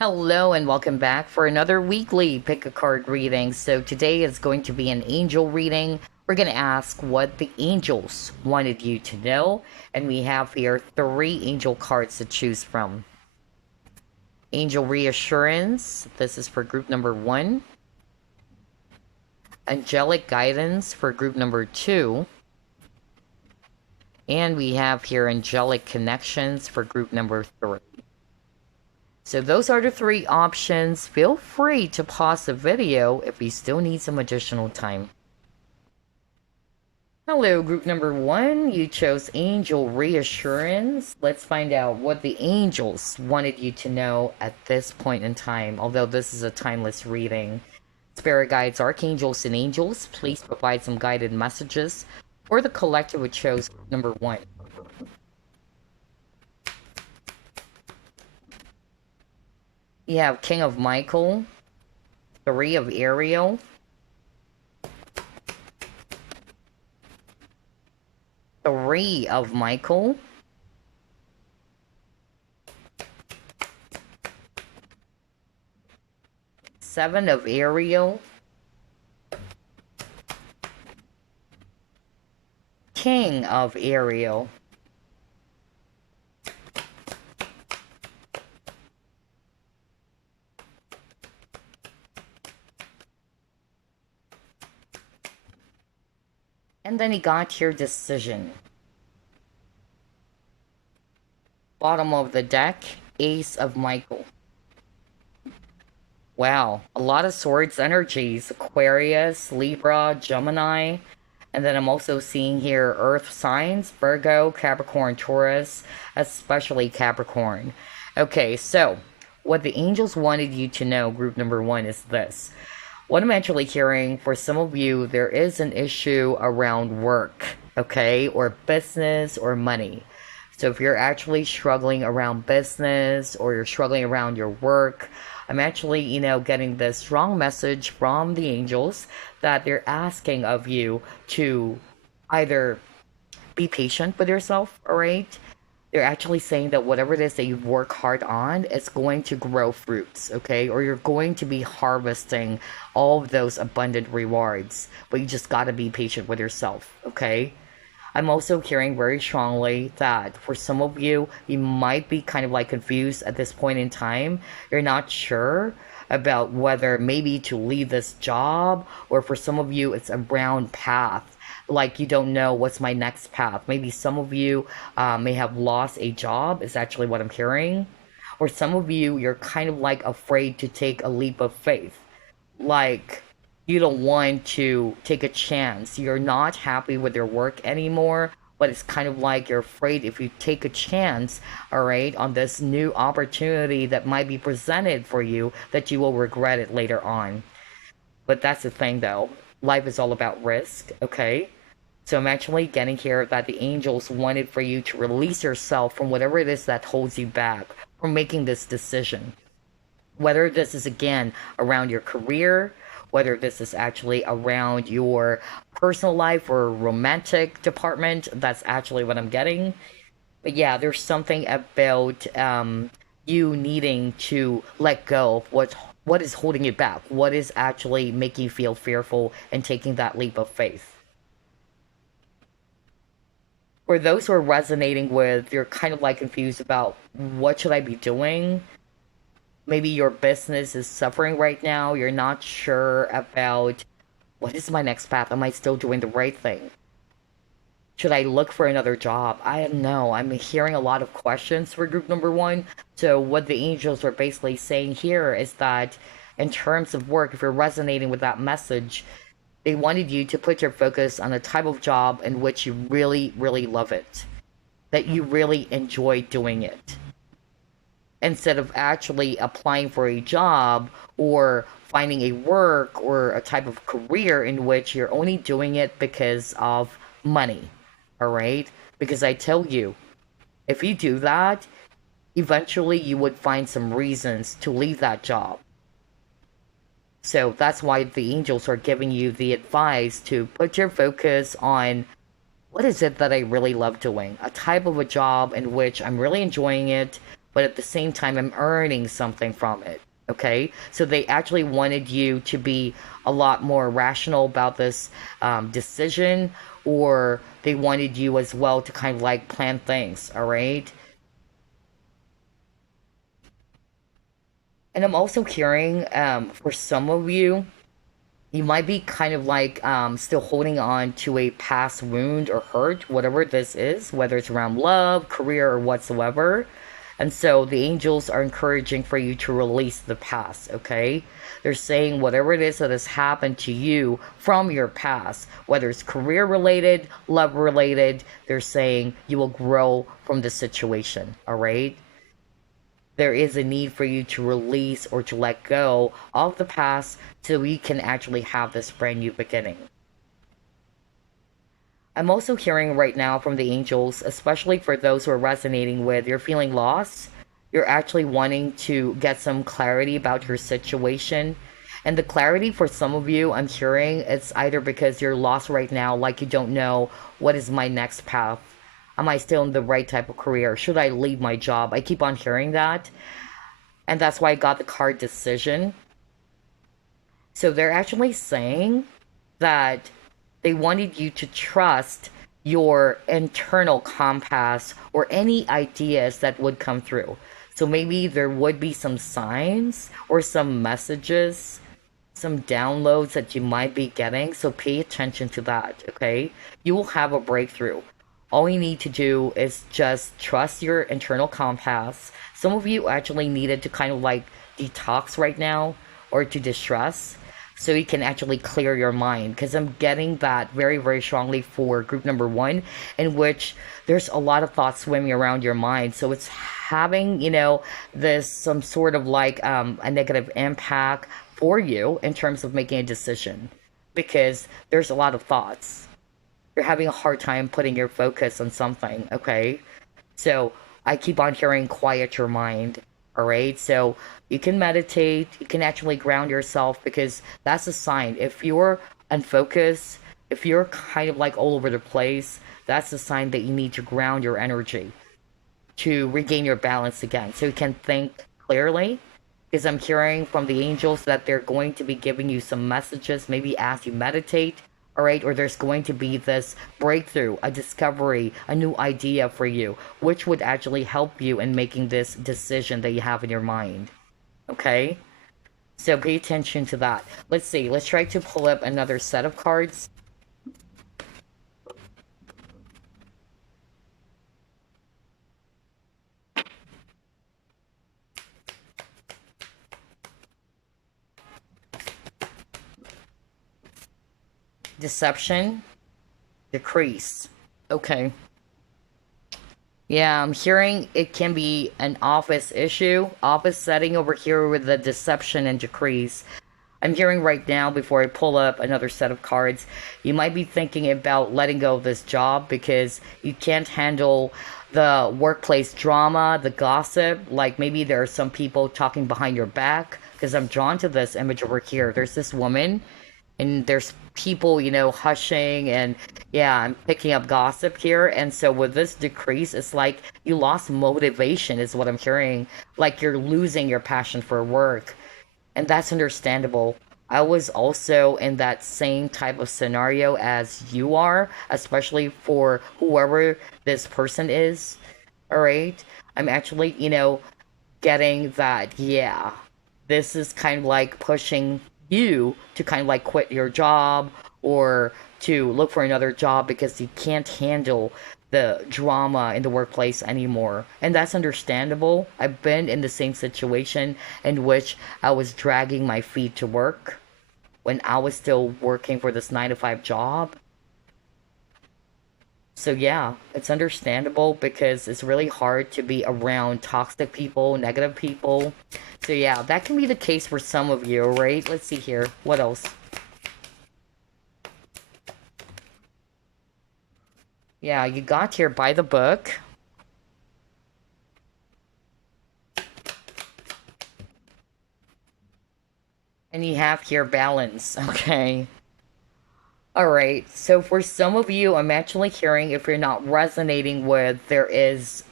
Hello and welcome back for another weekly pick a card reading. So today is going to be an angel reading. We're going to ask what the angels wanted you to know, and we have here three angel cards to choose from. Angel Reassurance, this is for group number 1. Angelic Guidance for group number 2. And we have here Angelic Connections for group number 3. So those are the three options. Feel free to pause the video if you still need some additional time. Hello, group number 1. You chose Angel Reassurance. Let's find out what the angels wanted you to know at this point in time, although this is a timeless reading. Spirit guides, archangels, and angels, please provide some guided messages for the collective who chose number 1. You have King of Michael, 3 of Ariel, 3 of Michael, Seven of Ariel, King of Ariel, and then he got your decision. Bottom of the deck, Ace of Michael. Wow, a lot of swords energies. Aquarius, Libra, Gemini. And then I'm also seeing here Earth signs, Virgo, Capricorn, Taurus, especially Capricorn. Okay, so what the angels wanted you to know, group number 1, is this. What I'm actually hearing, for some of you, there is an issue around work, okay, or business or money. So if you're actually struggling around business or you're struggling around your work, I'm actually, getting this strong message from the angels that they're asking of you to either be patient with yourself, all right? They're actually saying that whatever it is that you work hard on, it's going to grow fruits, okay? Or you're going to be harvesting all of those abundant rewards, but you just got to be patient with yourself, okay? I'm also hearing very strongly that for some of you, you might be kind of like confused at this point in time. You're not sure about whether maybe to leave this job, or for some of you, it's a round path. Like you don't know what's my next path. Maybe some of you may have lost a job, is actually what I'm hearing. Or some of you, you're kind of like afraid to take a leap of faith. Like, you don't want to take a chance. You're not happy with your work anymore, but it's kind of like you're afraid if you take a chance, all right, on this new opportunity that might be presented for you, that you will regret it later on. But that's the thing though. Life is all about risk, okay? So I'm actually getting here that the angels wanted for you to release yourself from whatever it is that holds you back from making this decision. Whether this is again around your career, whether this is actually around your personal life or romantic department, that's actually what I'm getting. But yeah, there's something about you needing to let go of what is holding you back, what is actually making you feel fearful, and taking that leap of faith. For those who are resonating with, you're kind of like confused about what should I be doing. Maybe your business is suffering right now. You're not sure about what is my next path. Am I still doing the right thing? Should I look for another job? I don't know. I'm hearing a lot of questions for group number 1. So what the angels are basically saying here is that in terms of work, if you're resonating with that message, they wanted you to put your focus on a type of job in which you really, really love it, that you really enjoy doing it, instead of actually applying for a job or finding a work or a type of career in which you're only doing it because of money. All right? Because I tell you, if you do that, eventually you would find some reasons to leave that job. So that's why the angels are giving you the advice to put your focus on what is it that I really love doing? A type of a job in which I'm really enjoying it, but at the same time, I'm earning something from it. Okay, so they actually wanted you to be a lot more rational about this decision, or they wanted you as well to kind of like plan things. All right, and I'm also hearing for some of you, you might be kind of like still holding on to a past wound or hurt, whatever this is, whether it's around love, career, or whatsoever. And so the angels are encouraging for you to release the past, okay? They're saying whatever it is that has happened to you from your past, whether it's career related, love related, they're saying you will grow from the situation, all right? There is a need for you to release or to let go of the past so we can actually have this brand new beginning. I'm also hearing right now from the angels, especially for those who are resonating with you're feeling lost, you're actually wanting to get some clarity about your situation. And the clarity for some of you, I'm hearing it's either because you're lost right now, like you don't know what is my next path. Am I still in the right type of career? Should I leave my job? I keep on hearing that. And that's why I got the card decision. So they're actually saying that they wanted you to trust your internal compass or any ideas that would come through. So maybe there would be some signs or some messages, some downloads that you might be getting. So pay attention to that, okay? You will have a breakthrough. All you need to do is just trust your internal compass. Some of you actually needed to kind of like detox right now or to distress so you can actually clear your mind, because I'm getting that very very strongly for group number one, in which there's a lot of thoughts swimming around your mind, so it's having, this some sort of like a negative impact for you in terms of making a decision, because there's a lot of thoughts. You're having a hard time putting your focus on something, okay? So I keep on hearing quiet your mind. All right. So you can meditate, you can actually ground yourself, because that's a sign. If you're unfocused, if you're kind of like all over the place, that's a sign that you need to ground your energy to regain your balance again so you can think clearly. Because I'm hearing from the angels that they're going to be giving you some messages, maybe as you meditate, all right, or there's going to be this breakthrough, a discovery, a new idea for you, which would actually help you in making this decision that you have in your mind. Okay? So pay attention to that. Let's see, let's try to pull up another set of cards. Deception, decrease. Okay. Yeah, I'm hearing it can be an office issue, office setting over here with the deception and decrease. I'm hearing right now, before I pull up another set of cards, you might be thinking about letting go of this job because you can't handle the workplace drama, the gossip. Like maybe there are some people talking behind your back. Because I'm drawn to this image over here. There's this woman, and there's people, hushing, and yeah, I'm picking up gossip here. And so with this decrease, it's like you lost motivation, is what I'm hearing. Like you're losing your passion for work, and that's understandable. I was also in that same type of scenario as you are, especially for whoever this person is. All right. I'm actually, getting that, yeah, this is kind of like pushing you to kind of like quit your job or to look for another job because you can't handle the drama in the workplace anymore. And that's understandable. I've been in the same situation in which I was dragging my feet to work when I was still working for this 9 to 5 job. So yeah, it's understandable because it's really hard to be around toxic people, negative people. So yeah, that can be the case for some of you, right? Let's see here. What else? Yeah, you got here by the book. And you have here balance. Okay. All right. So for some of you, I'm actually hearing if you're not resonating with there is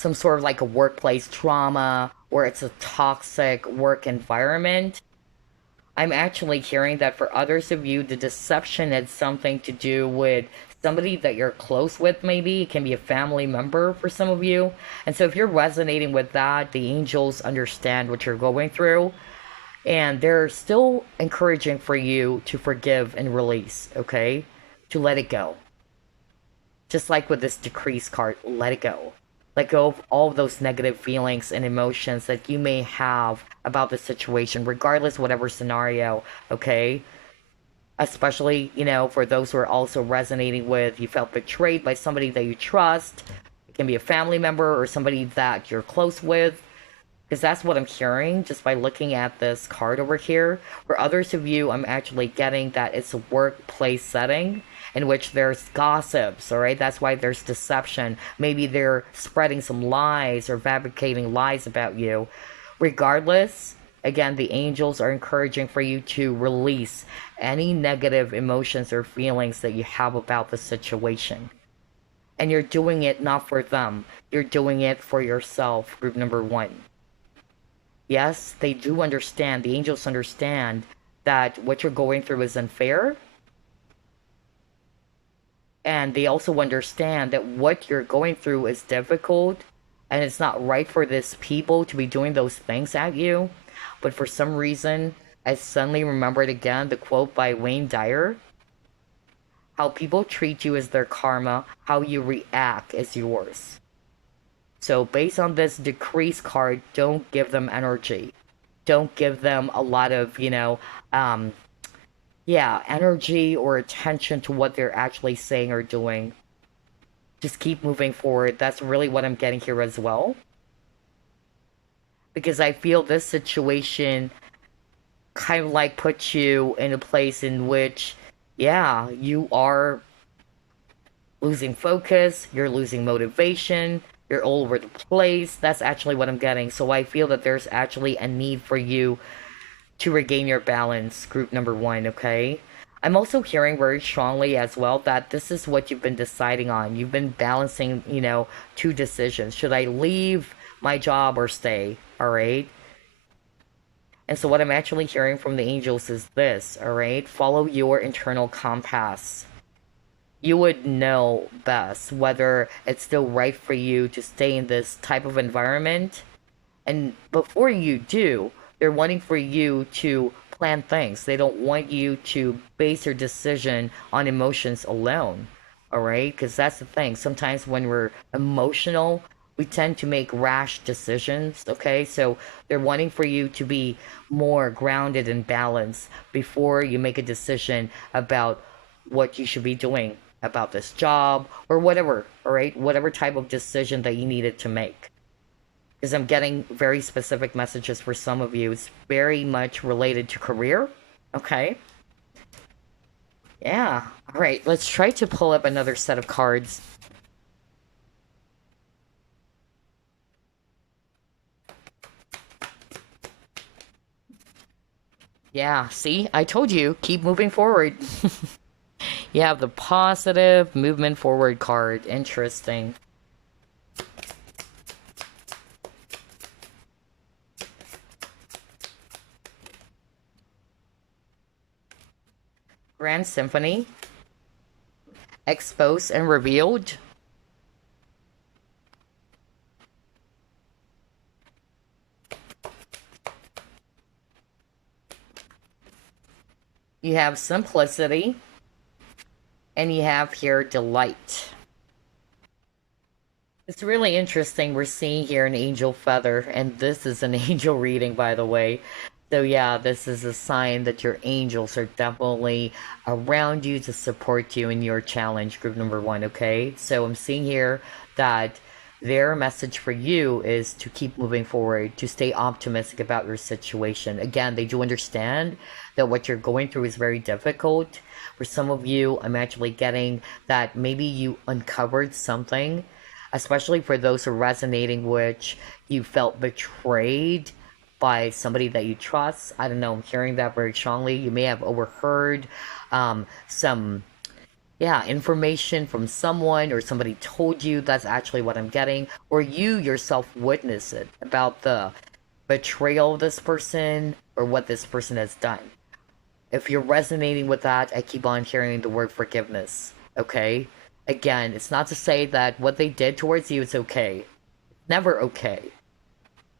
some sort of like a workplace trauma or it's a toxic work environment. I'm actually hearing that for others of you, the deception had something to do with somebody that you're close with, maybe. It can be a family member for some of you. And so if you're resonating with that, the angels understand what you're going through. And they're still encouraging for you to forgive and release, okay? To let it go. Just like with this decrease card, let it go. Let go of all of those negative feelings and emotions that you may have about the situation, regardless whatever scenario, okay? Especially, for those who are also resonating with you felt betrayed by somebody that you trust. It can be a family member or somebody that you're close with. Because that's what I'm hearing just by looking at this card over here. For others of you, I'm actually getting that it's a workplace setting in which there's gossips, all right? That's why there's deception. Maybe they're spreading some lies or fabricating lies about you. Regardless, again, the angels are encouraging for you to release any negative emotions or feelings that you have about the situation. And you're doing it not for them, you're doing it for yourself, group number one. Yes, they do understand, the angels understand that what you're going through is unfair. And they also understand that what you're going through is difficult and it's not right for this people to be doing those things at you. But for some reason, I suddenly remembered again the quote by Wayne Dyer. How people treat you is their karma, how you react is yours. So based on this decrease card, don't give them energy. Don't give them a lot of, energy or attention to what they're actually saying or doing. Just keep moving forward. That's really what I'm getting here as well. Because I feel this situation kind of like puts you in a place in which, you are losing focus, you're losing motivation, you're all over the place. That's actually what I'm getting. So I feel that there's actually a need for you to regain your balance, group number one, okay? I'm also hearing very strongly as well that this is what you've been deciding on. You've been balancing, two decisions. Should I leave my job or stay? All right. And so what I'm actually hearing from the angels is this, all right? Follow your internal compass. You would know best whether it's still right for you to stay in this type of environment. And before you do, they're wanting for you to plan things. They don't want you to base your decision on emotions alone. All right? Because that's the thing. Sometimes when we're emotional, we tend to make rash decisions. Okay? So they're wanting for you to be more grounded and balanced before you make a decision about what you should be doing about this job or whatever. All right? Whatever type of decision that you needed to make. Because I'm getting very specific messages for some of you. It's very much related to career. Okay. Yeah. All right. Let's try to pull up another set of cards. Yeah. See, I told you, keep moving forward. You have the positive movement forward card. Interesting. Grand Symphony, Exposed and Revealed. You have Simplicity, and you have here Delight. It's really interesting. We're seeing here an angel feather, and this is an angel reading, by the way. So yeah, this is a sign that your angels are definitely around you to support you in your challenge, group number one, okay? So I'm seeing here that their message for you is to keep moving forward, to stay optimistic about your situation. Again, they do understand that what you're going through is very difficult. For some of you, I'm actually getting that maybe you uncovered something, especially for those who are resonating, which you felt betrayed by somebody that you trust. I don't know, I'm hearing that very strongly. You may have overheard some yeah, information from someone or somebody told you that's actually what I'm getting, or you yourself witness it about the betrayal of this person or what this person has done. If you're resonating with that, I keep on hearing the word forgiveness. Okay? Again, it's not to say that what they did towards you is okay. Never okay.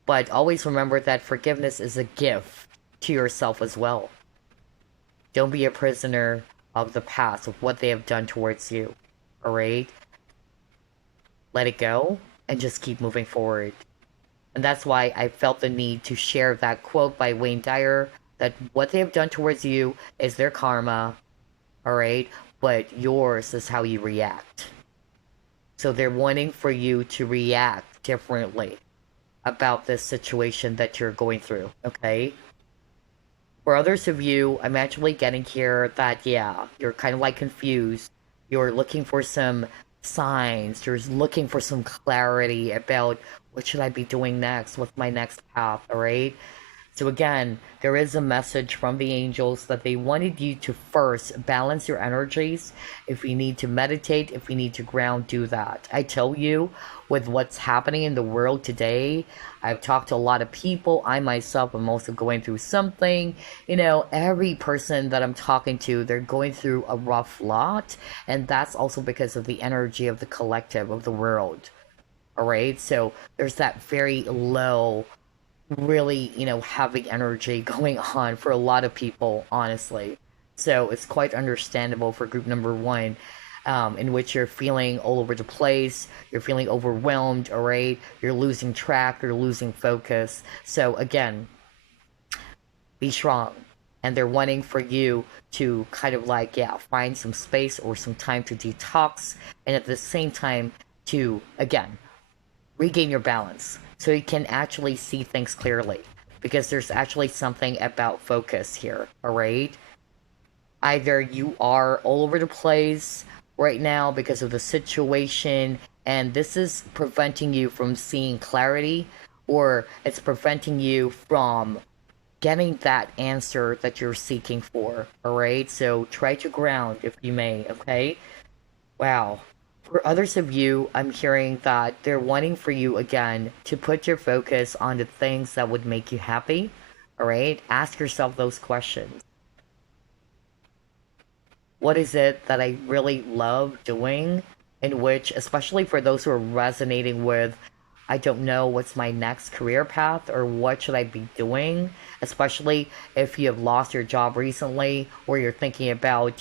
But always remember that forgiveness is a gift to yourself as well. Don't be a prisoner of the past, of what they have done towards you. Alright? Let it go and just keep moving forward. And that's why I felt the need to share that quote by Wayne Dyer that what they have done towards you is their karma, alright? But yours is how you react. So they're wanting for you to react differently about this situation that you're going through, okay? For others of you, I'm actually getting here that, yeah, you're kind of like confused. You're looking for some signs. You're looking for some clarity about what should I be doing next? What's my next path, all right? So again, there is a message from the angels that they wanted you to first balance your energies. If you need to meditate, if you need to ground, do that. I tell you, with what's happening in the world today, I've talked to a lot of people. I myself am also going through something. You know, every person that I'm talking to, they're going through a rough lot. And that's also because of the energy of the collective of the world. All right. So there's that very low, really, heavy energy going on for a lot of people, honestly. So it's quite understandable for group number one, in which you're feeling all over the place, you're feeling overwhelmed, all right? You're losing track, you're losing focus. So again, be strong. And they're wanting for you to kind of like, yeah, find some space or some time to detox, and at the same time, to, again, regain your balance so you can actually see things clearly, because there's actually something about focus here, all right? Either you are all over the place right now because of the situation and this is preventing you from seeing clarity, or it's preventing you from getting that answer that you're seeking for, all right? So try to ground if you may, okay? Wow. For others of you, I'm hearing that they're wanting for you again to put your focus on the things that would make you happy. All right? Ask yourself those questions. What is it that I really love doing? In which, especially for those who are resonating with, I don't know what's my next career path or what should I be doing, especially if you have lost your job recently or you're thinking about,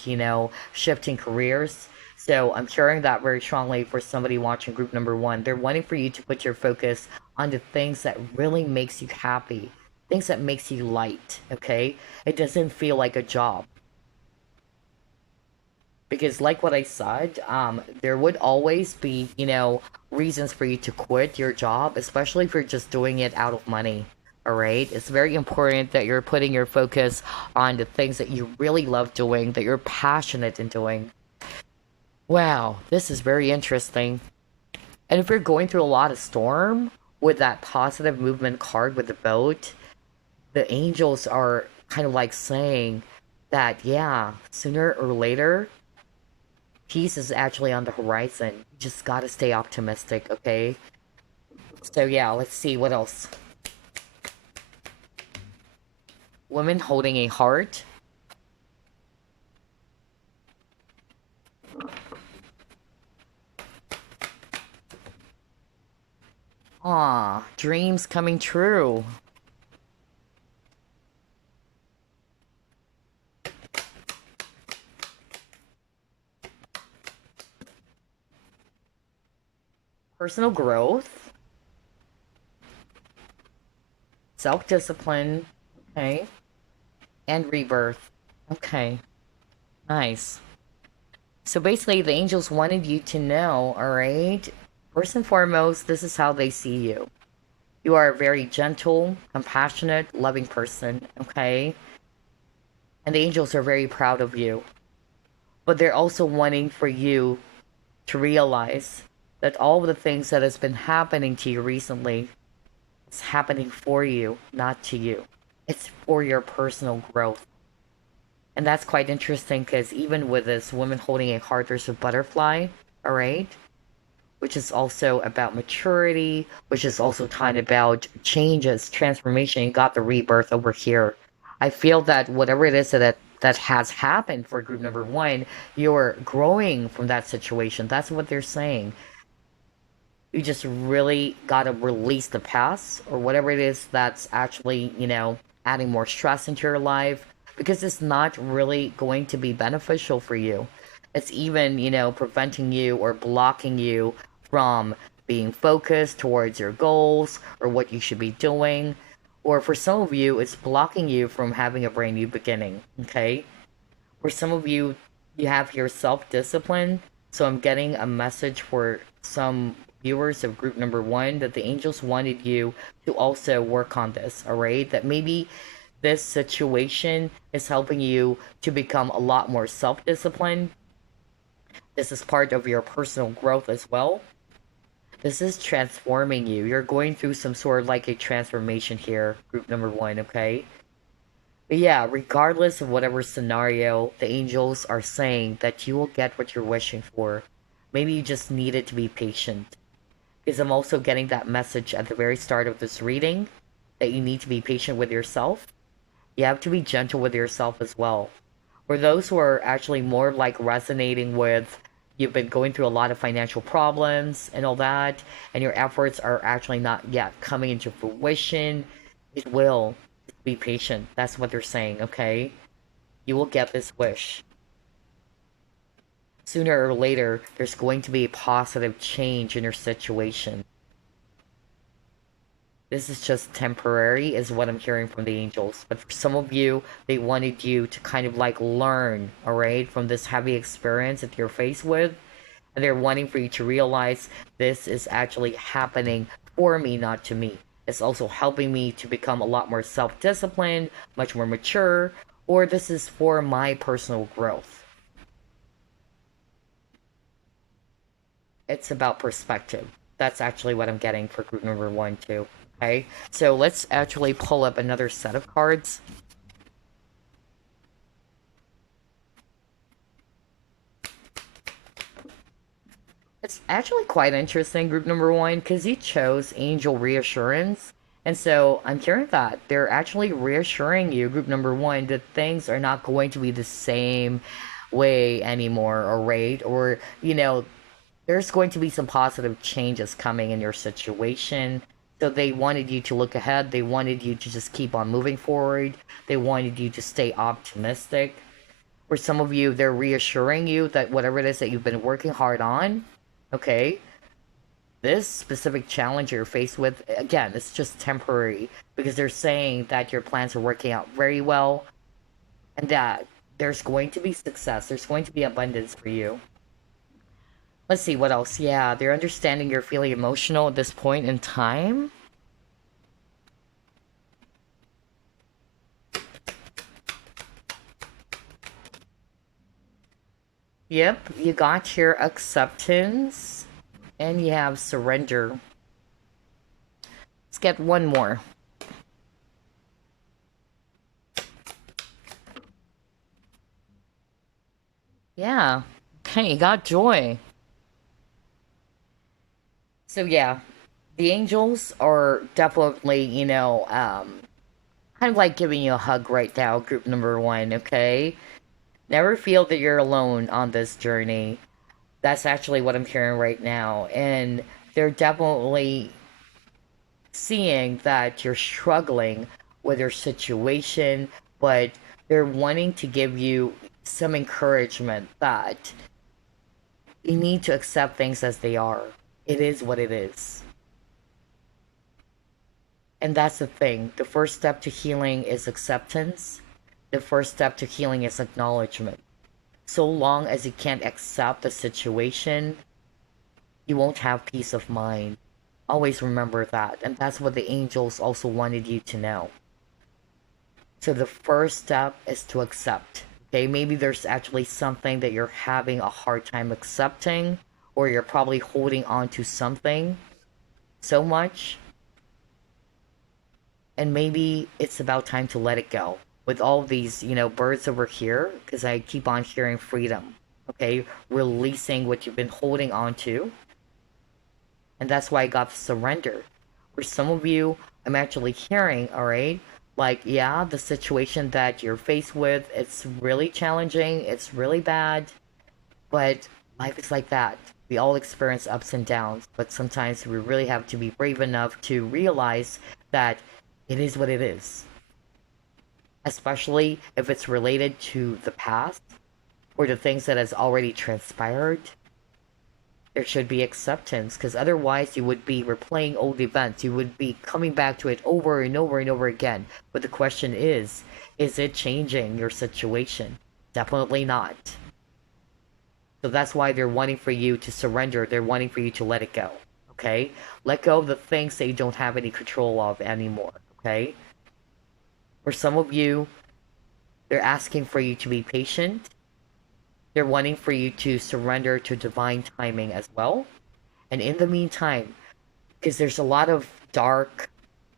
shifting careers. So I'm hearing that very strongly for somebody watching group number one. They're wanting for you to put your focus on the things that really makes you happy, things that makes you light, okay? It doesn't feel like a job. Because like what I said, there would always be, reasons for you to quit your job, especially if you're just doing it out of money. All right. It's very important that you're putting your focus on the things that you really love doing, that you're passionate in doing. Wow, this is very interesting. And if you're going through a lot of storm with that positive movement card with the boat, the angels are kind of like saying that, yeah, sooner or later, peace is actually on the horizon. You just gotta stay optimistic, okay? So yeah, let's see what else. Women holding a heart. Aw, dreams coming true. Personal growth. Self-discipline. Okay. And rebirth. Okay. Nice. So basically, the angels wanted you to know, alright? First and foremost, this is how they see you. You are a very gentle, compassionate, loving person, okay? And the angels are very proud of you. But they're also wanting for you to realize that all of the things that has been happening to you recently is happening for you, not to you. It's for your personal growth. And that's quite interesting because even with this woman holding a heart, there's a butterfly, all right? Which is also about maturity, which is also talking about changes, transformation. You got the rebirth over here. I feel that whatever it is that has happened for group number one, you're growing from that situation. That's what they're saying. You just really gotta release the past or whatever it is that's actually, adding more stress into your life because it's not really going to be beneficial for you. It's even, preventing you or blocking you from being focused towards your goals or what you should be doing. Or for some of you, it's blocking you from having a brand new beginning, okay? For some of you, you have your self discipline. So I'm getting a message for some viewers of group number one that the angels wanted you to also work on this, all right? That maybe this situation is helping you to become a lot more self disciplined. This is part of your personal growth as well. This is transforming you. You're going through some sort of like a transformation here, group number one, okay? But yeah, regardless of whatever scenario, the angels are saying that you will get what you're wishing for. Maybe you just needed to be patient. Because I'm also getting that message at the very start of this reading that you need to be patient with yourself. You have to be gentle with yourself as well. For those who are actually more like resonating with you've been going through a lot of financial problems and all that, and your efforts are actually not yet coming into fruition, it will. Be patient. That's what they're saying, okay? You will get this wish. Sooner or later, there's going to be a positive change in your situation. This is just temporary, is what I'm hearing from the angels. But for some of you, they wanted you to kind of like learn, alright, from this heavy experience that you're faced with. And they're wanting for you to realize this is actually happening for me, not to me. It's also helping me to become a lot more self disciplined, much more mature, or this is for my personal growth. It's about perspective. That's actually what I'm getting for group number one, too. Okay, so let's actually pull up another set of cards. It's actually quite interesting, group number one, because he chose Angel Reassurance. And so I'm hearing that they're actually reassuring you, group number one, that things are not going to be the same way anymore, or right? Or, there's going to be some positive changes coming in your situation. So they wanted you to look ahead. They wanted you to just keep on moving forward. They wanted you to stay optimistic. For some of you, they're reassuring you that whatever it is that you've been working hard on, okay, this specific challenge you're faced with, again, it's just temporary because they're saying that your plans are working out very well and that there's going to be success, there's going to be abundance for you. Let's see what else. Yeah, they're understanding you're feeling emotional at this point in time. Yep, you got your acceptance and you have surrender. Let's get one more. Yeah. Okay, you got joy. So yeah, the angels are definitely, kind of like giving you a hug right now, group number one, okay? Never feel that you're alone on this journey. That's actually what I'm hearing right now. And they're definitely seeing that you're struggling with your situation, but they're wanting to give you some encouragement that you need to accept things as they are. It is what it is. And that's the thing. The first step to healing is acceptance. The first step to healing is acknowledgement. So long as you can't accept the situation, you won't have peace of mind. Always remember that. And that's what the angels also wanted you to know. So the first step is to accept. Okay, maybe there's actually something that you're having a hard time accepting, or you're probably holding on to something so much, and maybe it's about time to let it go. with all these, birds over here, because I keep on hearing freedom. Okay, releasing what you've been holding on to. And that's why I got surrender. For some of you, I'm actually hearing, all right, like, yeah, the situation that you're faced with, it's really challenging, it's really bad, but life is like that. We all experience ups and downs, but sometimes we really have to be brave enough to realize that it is what it is. Especially if it's related to the past or the things that has already transpired. There should be acceptance, because otherwise you would be replaying old events. You would be coming back to it over and over and over again. But the question is it changing your situation? Definitely not. So that's why they're wanting for you to surrender. They're wanting for you to let it go. Okay? Let go of the things that you don't have any control of anymore. Okay? For some of you, they're asking for you to be patient. They're wanting for you to surrender to divine timing as well. And in the meantime, because there's a lot of dark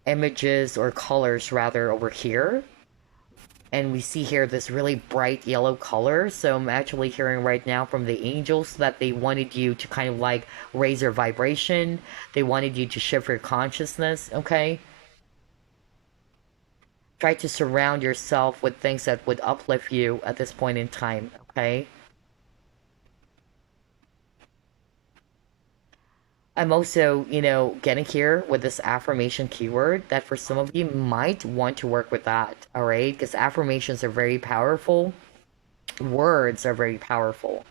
images or colors rather over here, and we see here this really bright yellow color. So I'm actually hearing right now from the angels that they wanted you to kind of like raise your vibration. They wanted you to shift your consciousness, okay? Try to surround yourself with things that would uplift you at this point in time, okay? I'm also, getting here with this affirmation keyword that for some of you might want to work with that, all right? Because affirmations are very powerful, words are very powerful.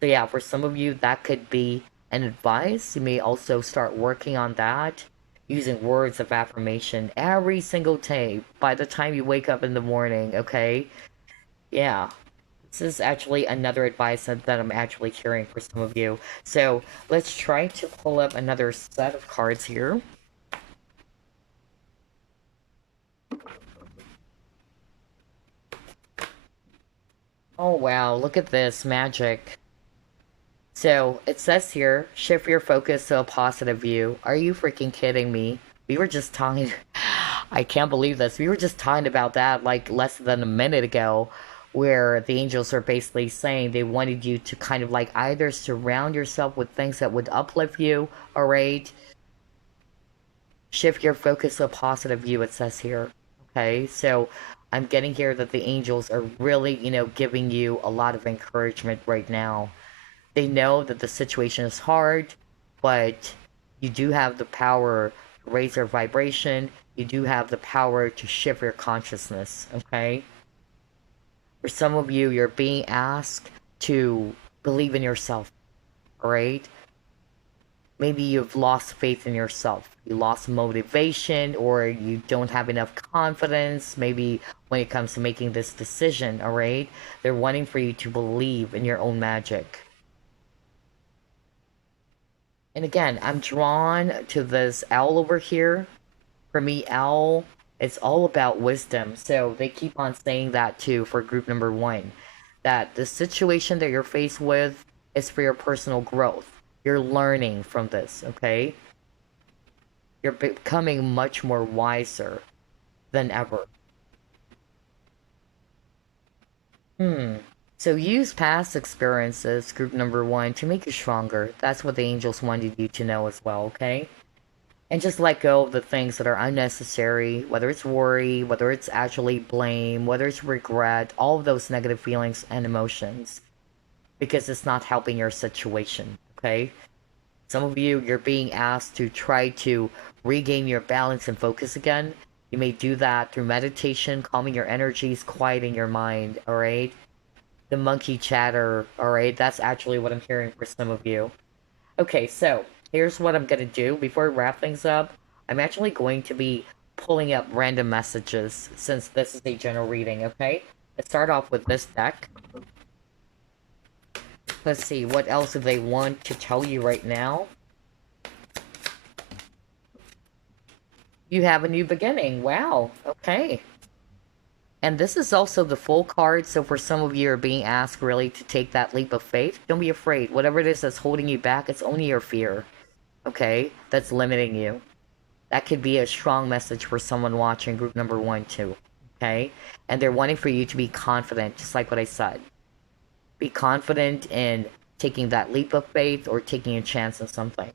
So, yeah, for some of you, that could be an advice. You may also start working on that using words of affirmation every single day by the time you wake up in the morning, okay? Yeah. This is actually another advice that I'm actually hearing for some of you. So let's try to pull up another set of cards here. Oh wow, look at this magic. So it says here, shift your focus to a positive view. Are you freaking kidding me? We were just talking. I can't believe this. We were just talking about that like less than a minute ago, where the angels are basically saying they wanted you to kind of like either surround yourself with things that would uplift you, alright? Shift your focus to a positive view, it says here. Okay, so I'm getting here that the angels are really, giving you a lot of encouragement right now. They know that the situation is hard, but you do have the power to raise your vibration. You do have the power to shift your consciousness, okay? For some of you, you're being asked to believe in yourself, alright? Maybe you've lost faith in yourself. You lost motivation, or you don't have enough confidence, maybe when it comes to making this decision, alright? They're wanting for you to believe in your own magic. And again, I'm drawn to this owl over here. For me, owl, it's all about wisdom. So they keep on saying that too for group number 1. That the situation that you're faced with is for your personal growth. You're learning from this, okay? You're becoming much more wiser than ever. So use past experiences, group number 1, to make you stronger. That's what the angels wanted you to know as well, okay? And just let go of the things that are unnecessary, whether it's worry, whether it's actually blame, whether it's regret, all of those negative feelings and emotions. Because it's not helping your situation, okay? Some of you, you're being asked to try to regain your balance and focus again. You may do that through meditation, calming your energies, quieting your mind, alright? The monkey chatter, alright? That's actually what I'm hearing for some of you. Okay, so here's what I'm gonna do before we wrap things up. I'm actually going to be pulling up random messages since this is a general reading, okay? Let's start off with this deck. Let's see, what else do they want to tell you right now? You have a new beginning. Wow, okay. And this is also the full card, so for some of you are being asked really to take that leap of faith. Don't be afraid. Whatever it is that's holding you back, it's only your fear, okay? That's limiting you. That could be a strong message for someone watching group number 1 too, okay? And they're wanting for you to be confident, just like what I said. Be confident in taking that leap of faith or taking a chance on something.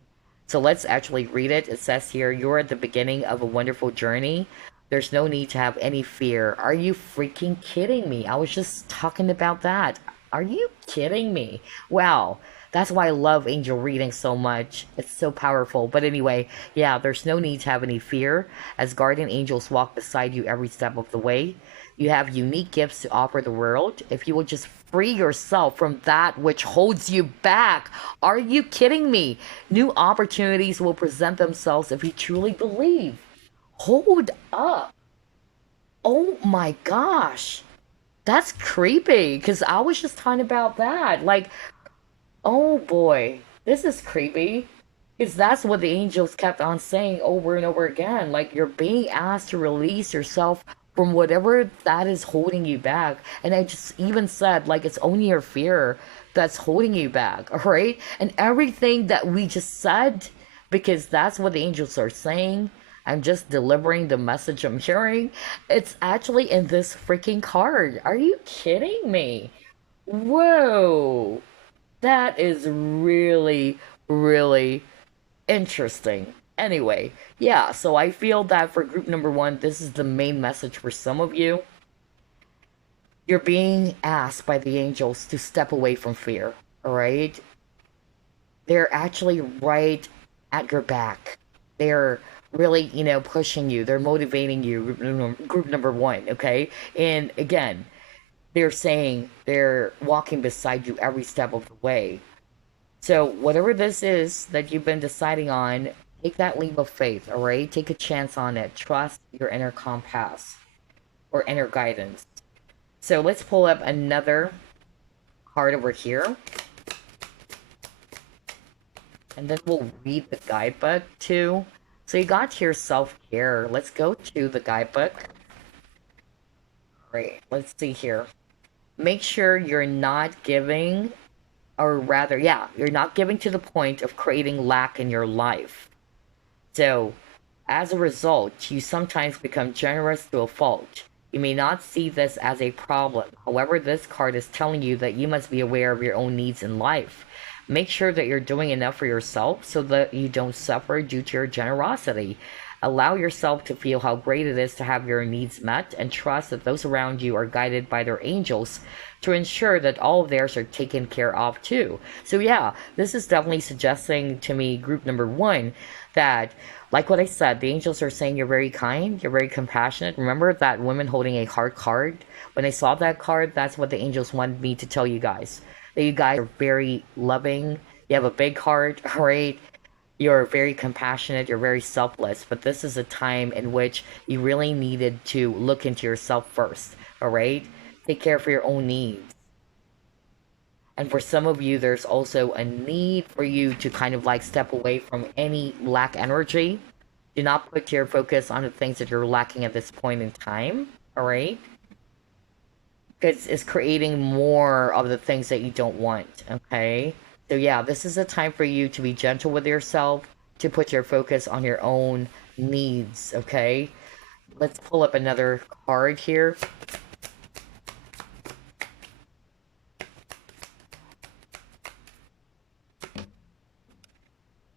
So let's actually read it. It says here, you're at the beginning of a wonderful journey. There's no need to have any fear. Are you freaking kidding me? I was just talking about that. Are you kidding me? Wow. That's why I love angel reading so much. It's so powerful. But anyway, yeah, there's no need to have any fear as guardian angels walk beside you every step of the way. You have unique gifts to offer the world. If you will just free yourself from that which holds you back. Are you kidding me? New opportunities will present themselves if you truly believe. Hold up. Oh my gosh. That's creepy because I was just talking about that. Like, oh boy, this is creepy. Because that's what the angels kept on saying over and over again. Like, you're being asked to release yourself from whatever that is holding you back. And I just even said, like, it's only your fear that's holding you back, all right? And everything that we just said, because that's what the angels are saying. I'm just delivering the message I'm hearing. It's actually in this freaking card. Are you kidding me? Whoa. That is really, really interesting. Anyway, yeah, so I feel that for group number one, this is the main message for some of you. You're being asked by the angels to step away from fear, all right? They're actually right at your back. They're really, pushing you. They're motivating you, group number one, okay? And again, they're saying they're walking beside you every step of the way. So, whatever this is that you've been deciding on, take that leap of faith, all right? Take a chance on it. Trust your inner compass or inner guidance. So, let's pull up another card over here. And then we'll read the guidebook too. So, you got here self care. Let's go to the guidebook. All right, let's see here. Make sure you're not giving, or rather, yeah, you're not giving to the point of creating lack in your life. So, as a result, you sometimes become generous to a fault. You may not see this as a problem. However, this card is telling you that you must be aware of your own needs in life. Make sure that you're doing enough for yourself so that you don't suffer due to your generosity. Allow yourself to feel how great it is to have your needs met and trust that those around you are guided by their angels to ensure that all of theirs are taken care of too. So yeah, this is definitely suggesting to me, group number one, that like what I said, the angels are saying you're very kind, you're very compassionate. Remember that woman holding a heart card? When I saw that card, that's what the angels wanted me to tell you guys. That you guys are very loving. You have a big heart, right? You're very compassionate, you're very selfless, but this is a time in which you really needed to look into yourself first, all right? Take care for your own needs. And for some of you, there's also a need for you to kind of like step away from any lack energy. Do not put your focus on the things that you're lacking at this point in time, all right? Because it's creating more of the things that you don't want, okay? So yeah, this is a time for you to be gentle with yourself, to put your focus on your own needs, okay? Let's pull up another card here.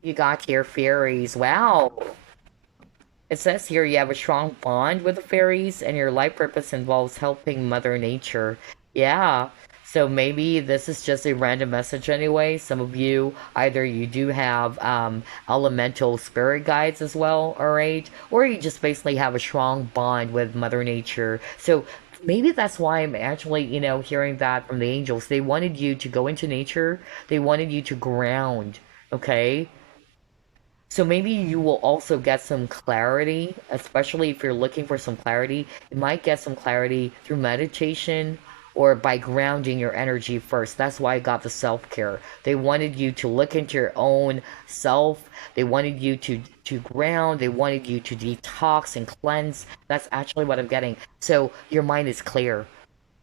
You got here fairies. Wow. It says here you have a strong bond with the fairies and your life purpose involves helping Mother Nature. Yeah. So maybe this is just a random message anyway. Some of you, either you do have elemental spirit guides as well, all right? Or you just basically have a strong bond with Mother Nature. So maybe that's why I'm actually, hearing that from the angels. They wanted you to go into nature. They wanted you to ground, okay? So maybe you will also get some clarity, especially if you're looking for some clarity. You might get some clarity through meditation or by grounding your energy first. That's why I got the self-care. They wanted you to look into your own self. They wanted you to ground. They wanted you to detox and cleanse. That's actually what I'm getting. So your mind is clear.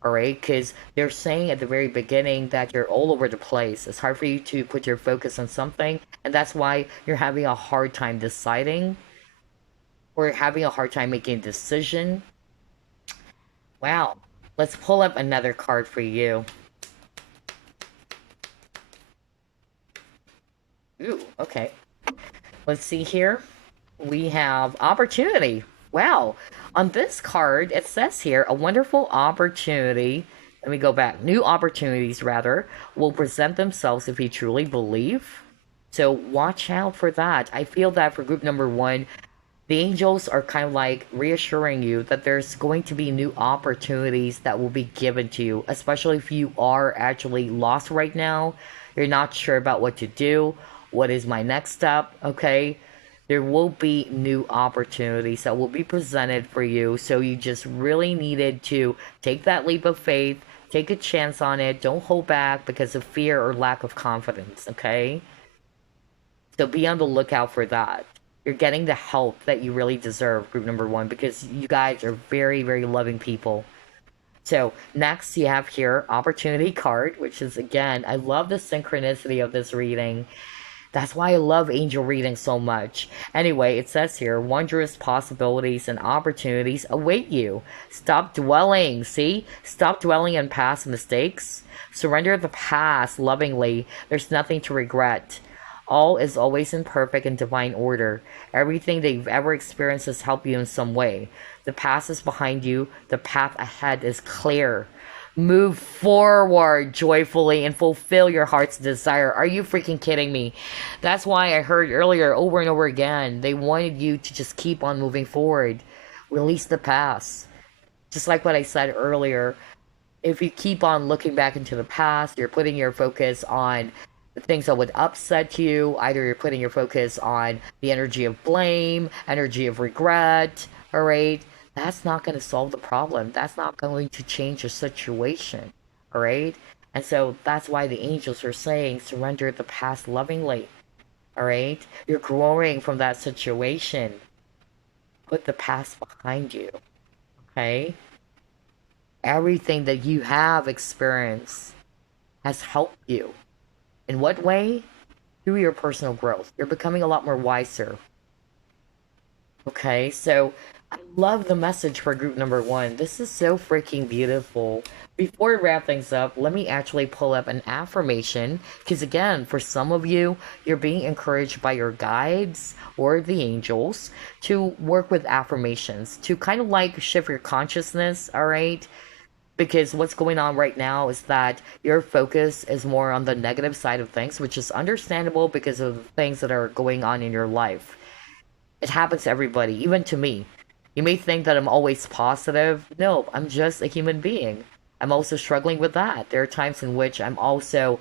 All right, because they're saying at the very beginning that you're all over the place. It's hard for you to put your focus on something, and that's why you're having a hard time deciding or having a hard time making a decision. Wow. Let's pull up another card for you. Ooh, okay. Let's see here. We have opportunity. Wow. On this card, it says here a wonderful opportunity. Let me go back. New opportunities, rather, will present themselves if you truly believe. So watch out for that. I feel that for group number one, the angels are kind of like reassuring you that there's going to be new opportunities that will be given to you, especially if you are actually lost right now. You're not sure about what to do. What is my next step? Okay. There will be new opportunities that will be presented for you. So you just really needed to take that leap of faith, take a chance on it. Don't hold back because of fear or lack of confidence. Okay. So be on the lookout for that. You're getting the help that you really deserve, group number one, because you guys are very, very loving people. So next you have here opportunity card, which is again, I love the synchronicity of this reading. That's why I love angel reading so much. Anyway, it says here, wondrous possibilities and opportunities await you. Stop dwelling, see? Stop dwelling on past mistakes. Surrender the past lovingly. There's nothing to regret. All is always in perfect and divine order. Everything that you've ever experienced has helped you in some way. The past is behind you. The path ahead is clear. Move forward joyfully and fulfill your heart's desire. Are you freaking kidding me? That's why I heard earlier over and over again, they wanted you to just keep on moving forward. Release the past. Just like what I said earlier, if you keep on looking back into the past, you're putting your focus on the things that would upset you. Either you're putting your focus on the energy of blame, energy of regret, all right? That's not going to solve the problem. That's not going to change the situation, all right? And so that's why the angels are saying surrender the past lovingly, all right? You're growing from that situation. Put the past behind you, okay? Everything that you have experienced has helped you. In what way? Through your personal growth. You're becoming a lot more wiser. Okay, so I love the message for group number one. This is so freaking beautiful. Before we wrap things up, let me actually pull up an affirmation. Because again, for some of you, you're being encouraged by your guides or the angels to work with affirmations, to kind of like shift your consciousness, all right? Because what's going on right now is that your focus is more on the negative side of things, which is understandable because of the things that are going on in your life. It happens to everybody, even to me. You may think that I'm always positive. No, I'm just a human being. I'm also struggling with that. There are times in which I'm also,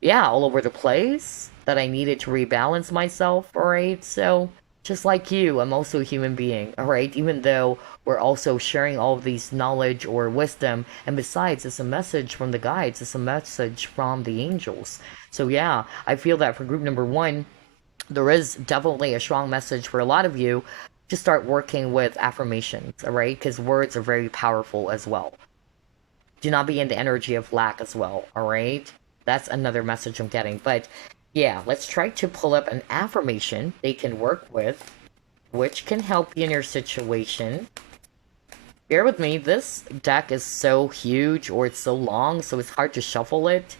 yeah, all over the place, that I needed to rebalance myself, alright? So, just like you, I'm also a human being, alright? Even though we're also sharing all of these knowledge or wisdom, and besides, it's a message from the guides, it's a message from the angels. So, yeah, I feel that for group number one, there is definitely a strong message for a lot of you to start working with affirmations, alright? Because words are very powerful as well. Do not be in the energy of lack as well, alright? That's another message I'm getting. But yeah, let's try to pull up an affirmation they can work with, which can help you in your situation. Bear with me, this deck is so huge or it's so long, so it's hard to shuffle it.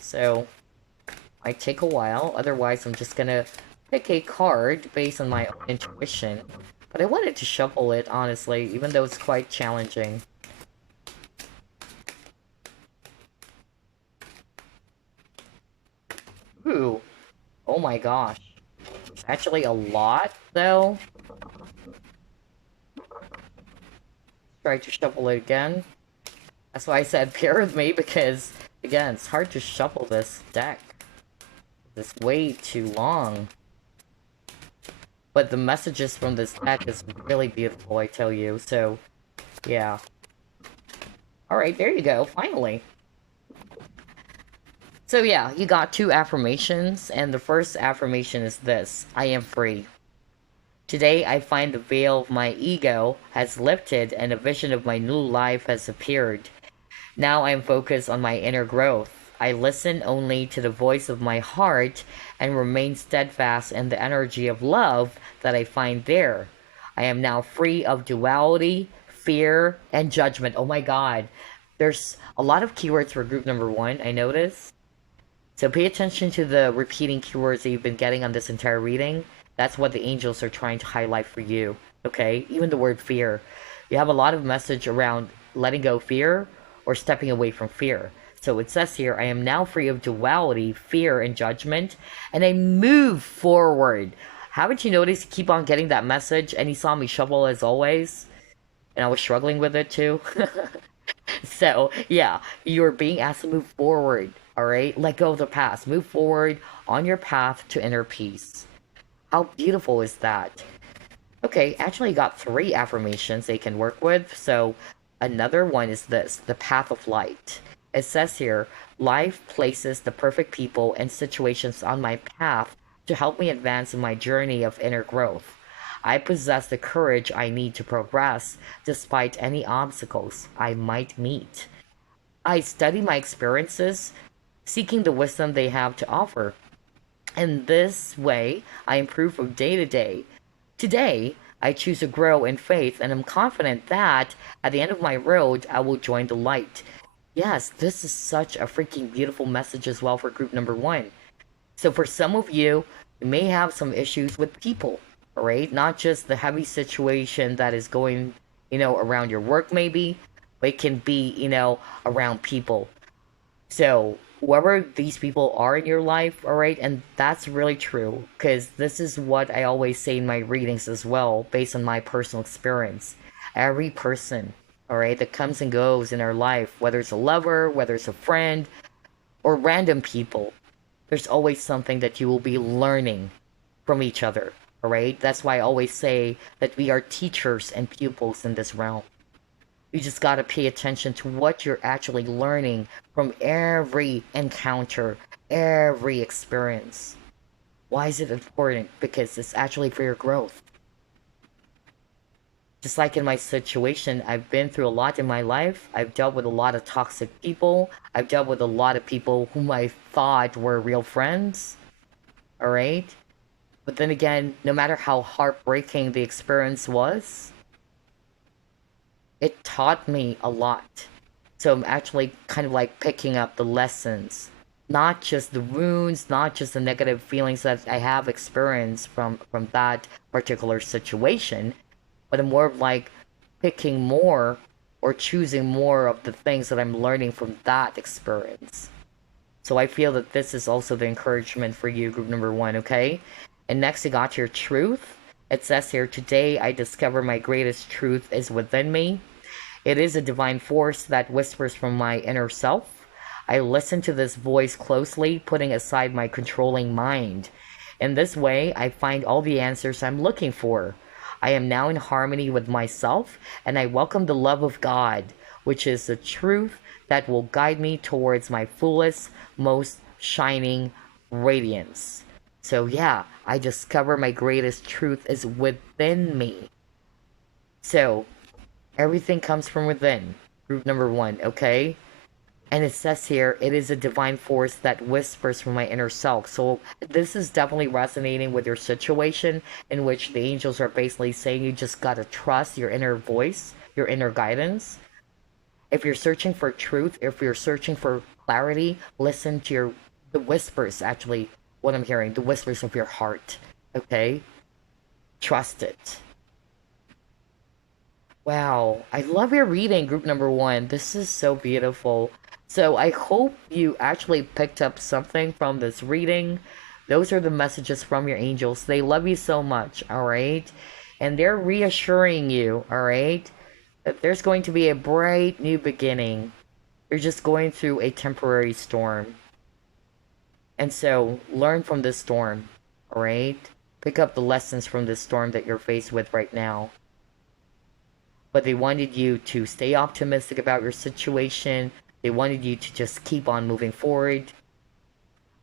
So, might take a while. Otherwise, I'm just gonna pick a card based on my own intuition. But I wanted to shuffle it, honestly, even though it's quite challenging. Ooh. Oh my gosh. It's actually a lot, though. Try to shuffle it again. That's why I said pair with me, because, again, it's hard to shuffle this deck. It's way too long. But the messages from this deck is really beautiful, I tell you, so, yeah. Alright, there you go, finally. So yeah, you got two affirmations, and the first affirmation is this: I am free. Today I find the veil of my ego has lifted and a vision of my new life has appeared. Now I am focused on my inner growth. I listen only to the voice of my heart and remain steadfast in the energy of love that I find there. I am now free of duality, fear, and judgment. Oh my god. There's a lot of keywords for group number one, I noticed. So pay attention to the repeating keywords that you've been getting on this entire reading. That's what the angels are trying to highlight for you. Okay? Even the word fear. You have a lot of message around letting go of fear or stepping away from fear. So it says here, I am now free of duality, fear, and judgment, and I move forward. Haven't you noticed you keep on getting that message? And you saw me shuffle as always, and I was struggling with it too. So, yeah, you're being asked to move forward, all right? Let go of the past. Move forward on your path to inner peace. How beautiful is that? Okay, actually, you got three affirmations they can work with. So, another one is this, the path of light. It says here, life places the perfect people and situations on my path to help me advance in my journey of inner growth. I possess the courage I need to progress despite any obstacles I might meet. I study my experiences, seeking the wisdom they have to offer. In this way, I improve from day to day. Today, I choose to grow in faith and am confident that at the end of my road, I will join the light. Yes, this is such a freaking beautiful message as well for group number one. So for some of you, you may have some issues with people, all right? Not just the heavy situation that is going, around your work maybe, but it can be, around people. So whoever these people are in your life, all right, and that's really true because this is what I always say in my readings as well, based on my personal experience. Every person, all right, that comes and goes in our life, whether it's a lover, whether it's a friend, or random people, there's always something that you will be learning from each other, all right? That's why I always say that we are teachers and pupils in this realm. You just gotta pay attention to what you're actually learning from every encounter, every experience. Why is it important? Because it's actually for your growth. Just like in my situation, I've been through a lot in my life. I've dealt with a lot of toxic people. I've dealt with a lot of people whom I thought were real friends. Alright? But then again, no matter how heartbreaking the experience was, it taught me a lot. So I'm actually kind of like picking up the lessons. Not just the wounds, not just the negative feelings that I have experienced from that particular situation, but I'm more of like picking more or choosing more of the things that I'm learning from that experience. So I feel that this is also the encouragement for you, group number one, okay? And next, you got your truth. It says here, today I discover my greatest truth is within me. It is a divine force that whispers from my inner self. I listen to this voice closely, putting aside my controlling mind. In this way, I find all the answers I'm looking for. I am now in harmony with myself, and I welcome the love of God, which is the truth that will guide me towards my fullest, most shining radiance. So yeah, I discover my greatest truth is within me. So everything comes from within. Group number one, okay? And it says here, it is a divine force that whispers from my inner self. So this is definitely resonating with your situation, in which the angels are basically saying you just gotta trust your inner voice, your inner guidance. If you're searching for truth, if you're searching for clarity, listen to the whispers, actually, what I'm hearing, the whispers of your heart, okay? Trust it. Wow, I love your reading, group number one. This is so beautiful. So I hope you actually picked up something from this reading. Those are the messages from your angels. They love you so much, all right? And they're reassuring you, all right, that there's going to be a bright new beginning. You're just going through a temporary storm. And so learn from this storm, all right? Pick up the lessons from this storm that you're faced with right now. But they wanted you to stay optimistic about your situation. They wanted you to just keep on moving forward.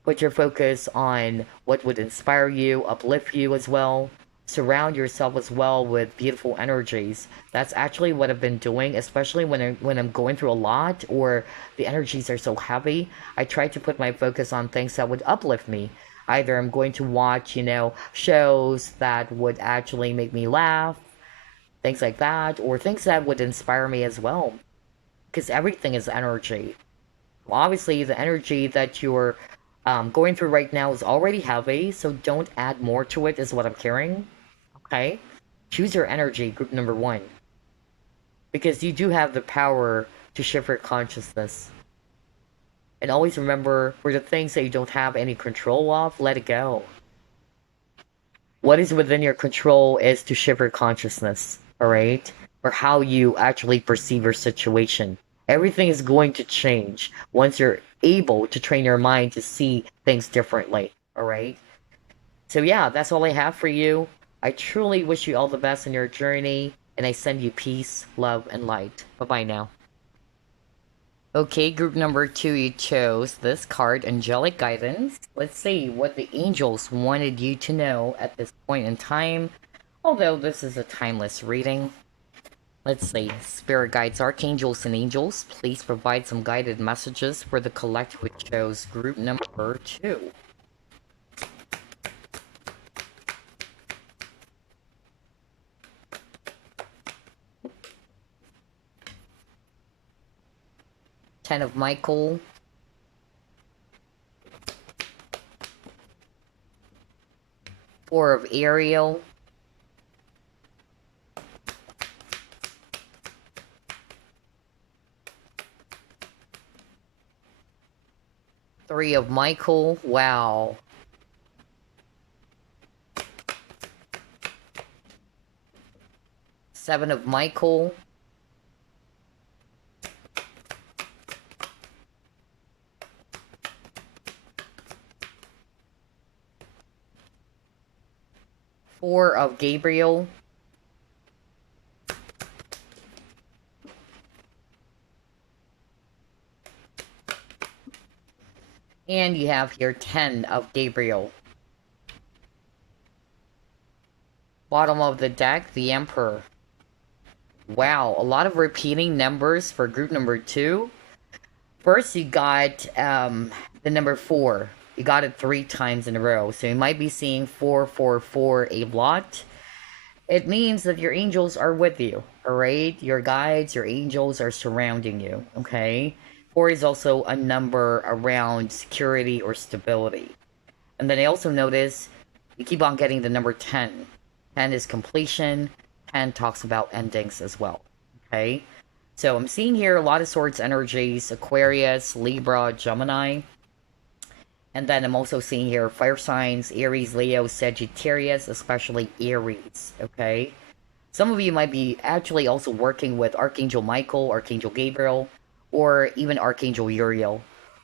Put your focus on what would inspire you, uplift you as well. Surround yourself as well with beautiful energies. That's actually what I've been doing, especially when I'm going through a lot or the energies are so heavy. I try to put my focus on things that would uplift me. Either I'm going to watch, shows that would actually make me laugh, things like that, or things that would inspire me as well. Because everything is energy. Well, obviously, the energy that you're going through right now is already heavy, so don't add more to it, is what I'm hearing. Okay? Choose your energy, group number one. Because you do have the power to shift your consciousness. And always remember, for the things that you don't have any control of, let it go. What is within your control is to shift your consciousness, alright? Or how you actually perceive your situation. Everything is going to change once you're able to train your mind to see things differently, alright? So yeah, that's all I have for you. I truly wish you all the best in your journey, and I send you peace, love, and light. Bye-bye now. Okay, group number two, you chose this card, Angelic Guidance. Let's see what the angels wanted you to know at this point in time. Although this is a timeless reading. Let's see. Spirit guides, archangels, and angels, please provide some guided messages for the collective which chose group number two. Ten of Michael. Four of Ariel. Three of Michael. Wow. Seven of Michael. Four of Gabriel. And you have here 10 of Gabriel. Bottom of the deck, the Emperor. Wow, a lot of repeating numbers for group number two. First, you got the number 4. You got it 3 times in a row. So you might be seeing 444 a lot. It means that your angels are with you, alright? Your guides, your angels are surrounding you, okay? 4 is also a number around security or stability. And then I also notice you keep on getting the number 10. 10 is completion. 10 talks about endings as well, okay? So I'm seeing here a lot of swords energies, Aquarius, Libra, Gemini. And then I'm also seeing here fire signs, Aries, Leo, Sagittarius, especially Aries, okay? Some of you might be actually also working with Archangel Michael, Archangel Gabriel, or even Archangel Uriel.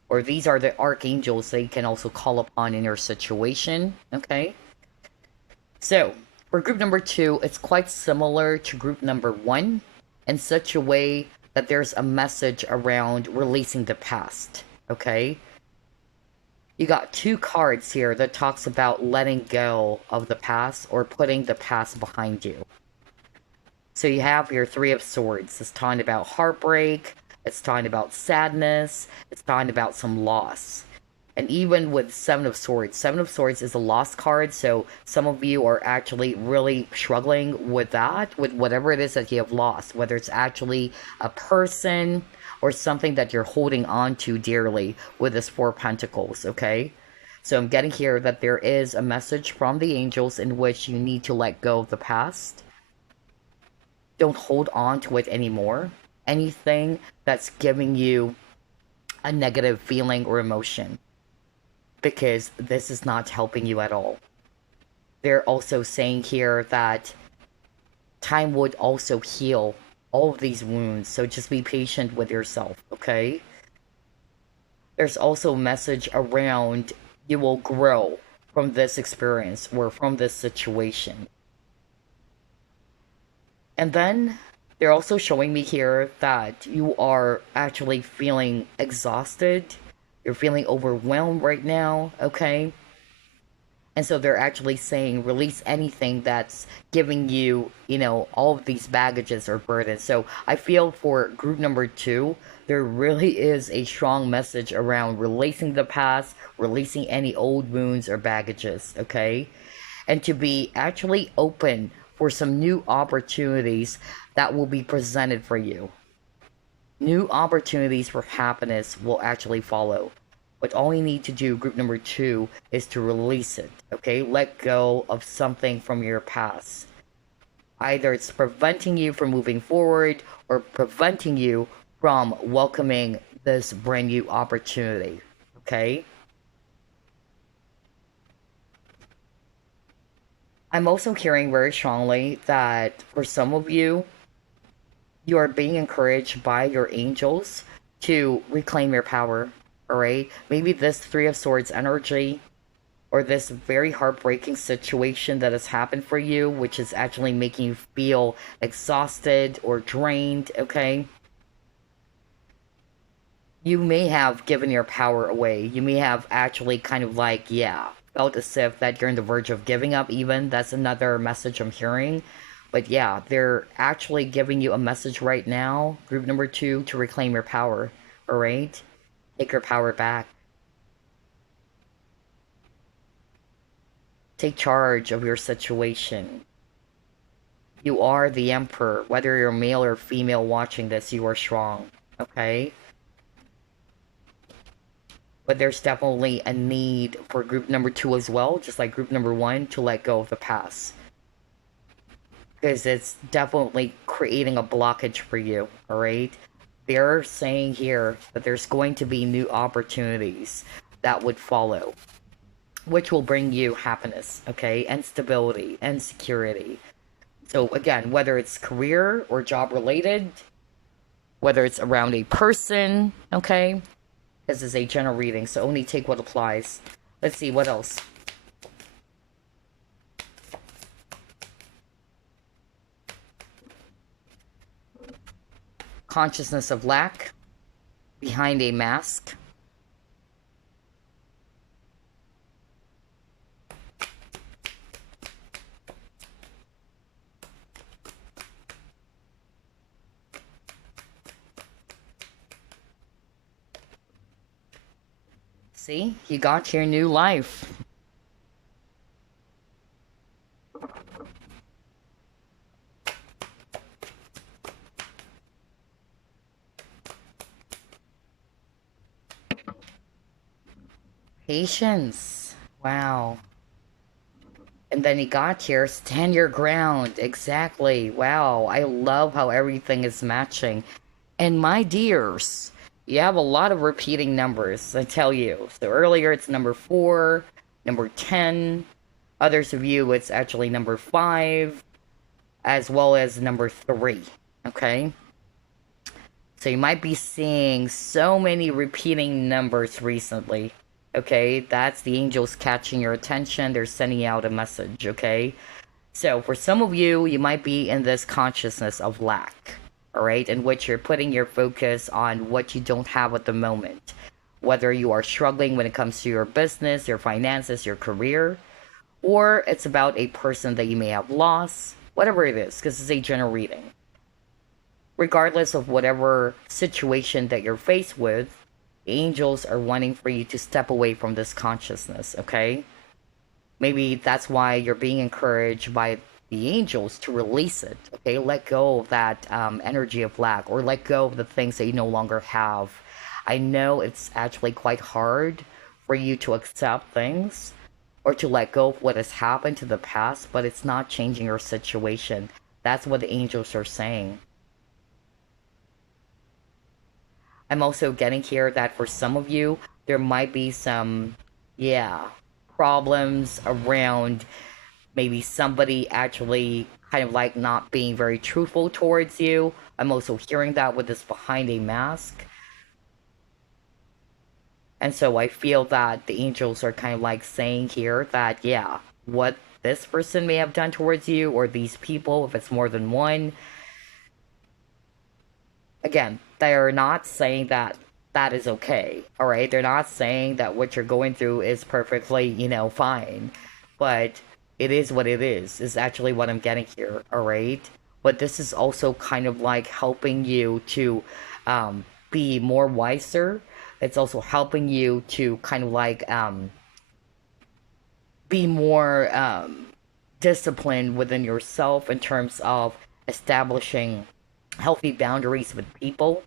Or these are the archangels that you can also call upon in your situation, okay? So, for group number 2, it's quite similar to group number 1 in such a way that there's a message around releasing the past, okay? You got 2 cards here that talks about letting go of the past or putting the past behind you. So you have your 3 of Swords. It's talking about heartbreak. It's talking about sadness. It's talking about some loss. And even with 7 of Swords. 7 of Swords is a lost card. So some of you are actually really struggling with that. With whatever it is that you have lost. Whether it's actually a person or something that you're holding on to dearly with this 4 Pentacles, okay? So I'm getting here that there is a message from the angels in which you need to let go of the past. Don't hold on to it anymore. Anything that's giving you a negative feeling or emotion. Because this is not helping you at all. They're also saying here that time would also heal all of these wounds, so just be patient with yourself, okay? There's also a message around you will grow from this experience or from this situation. And then they're also showing me here that you are actually feeling exhausted. You're feeling overwhelmed right now, okay? And so they're actually saying release anything that's giving you, you know, all of these baggages or burdens. So I feel for group number 2, there really is a strong message around releasing the past, releasing any old wounds or baggages, okay? And to be actually open for some new opportunities that will be presented for you. New opportunities for happiness will actually follow. But all you need to do, group number two, is to release it. Okay? Let go of something from your past. Either it's preventing you from moving forward or preventing you from welcoming this brand new opportunity. Okay? I'm also hearing very strongly that for some of you, you are being encouraged by your angels to reclaim your power. All right? Maybe this Three of Swords energy or this very heartbreaking situation that has happened for you, which is actually making you feel exhausted or drained, okay? You may have given your power away. You may have actually kind of like, yeah, felt as if that you're on the verge of giving up, even. That's another message I'm hearing. But yeah, they're actually giving you a message right now, group number two, to reclaim your power, all right? Take your power back. Take charge of your situation. You are the emperor. Whether you're male or female watching this, you are strong, okay? But there's definitely a need for group number two as well, just like group number one, to let go of the past. Because it's definitely creating a blockage for you, alright? They're saying here that there's going to be new opportunities that would follow, which will bring you happiness, okay? And stability and security. So again, whether it's career or job related, whether it's around a person, okay? This is a general reading, so only take what applies. Let's see, what else? Consciousness of lack behind a mask. See, you got your new life. Patience. Wow. And then he got here, stand your ground. Exactly. Wow. I love how everything is matching. And my dears, you have a lot of repeating numbers, I tell you. So earlier it's number 4, number 10. Others of you, it's actually number 5, as well as number 3. Okay? So you might be seeing so many repeating numbers recently. Okay? That's the angels catching your attention. They're sending out a message. Okay? So for some of you, you might be in this consciousness of lack. Alright, in which you're putting your focus on what you don't have at the moment. Whether you are struggling when it comes to your business, your finances, your career, or it's about a person that you may have lost, whatever it is, because it's a general reading. Regardless of whatever situation that you're faced with, the angels are wanting for you to step away from this consciousness, okay? Maybe that's why you're being encouraged by the angels to release it, okay? Let go of that energy of lack, or let go of the things that you no longer have. I know it's actually quite hard for you to accept things or to let go of what has happened to the past, but it's not changing your situation. That's what the angels are saying. I'm also getting here that for some of you, there might be some, yeah, problems around maybe somebody actually kind of like not being very truthful towards you. I'm also hearing that with this behind a mask. And so I feel that the angels are kind of like saying here that, yeah, what this person may have done towards you, or these people, if it's more than one, again, they're not saying that that is okay, all right? They're not saying that what you're going through is perfectly, fine. But it is what it is actually what I'm getting here, alright? But this is also kind of like helping you to be more wiser. It's also helping you to kind of like be more discipline within yourself in terms of establishing healthy boundaries with people.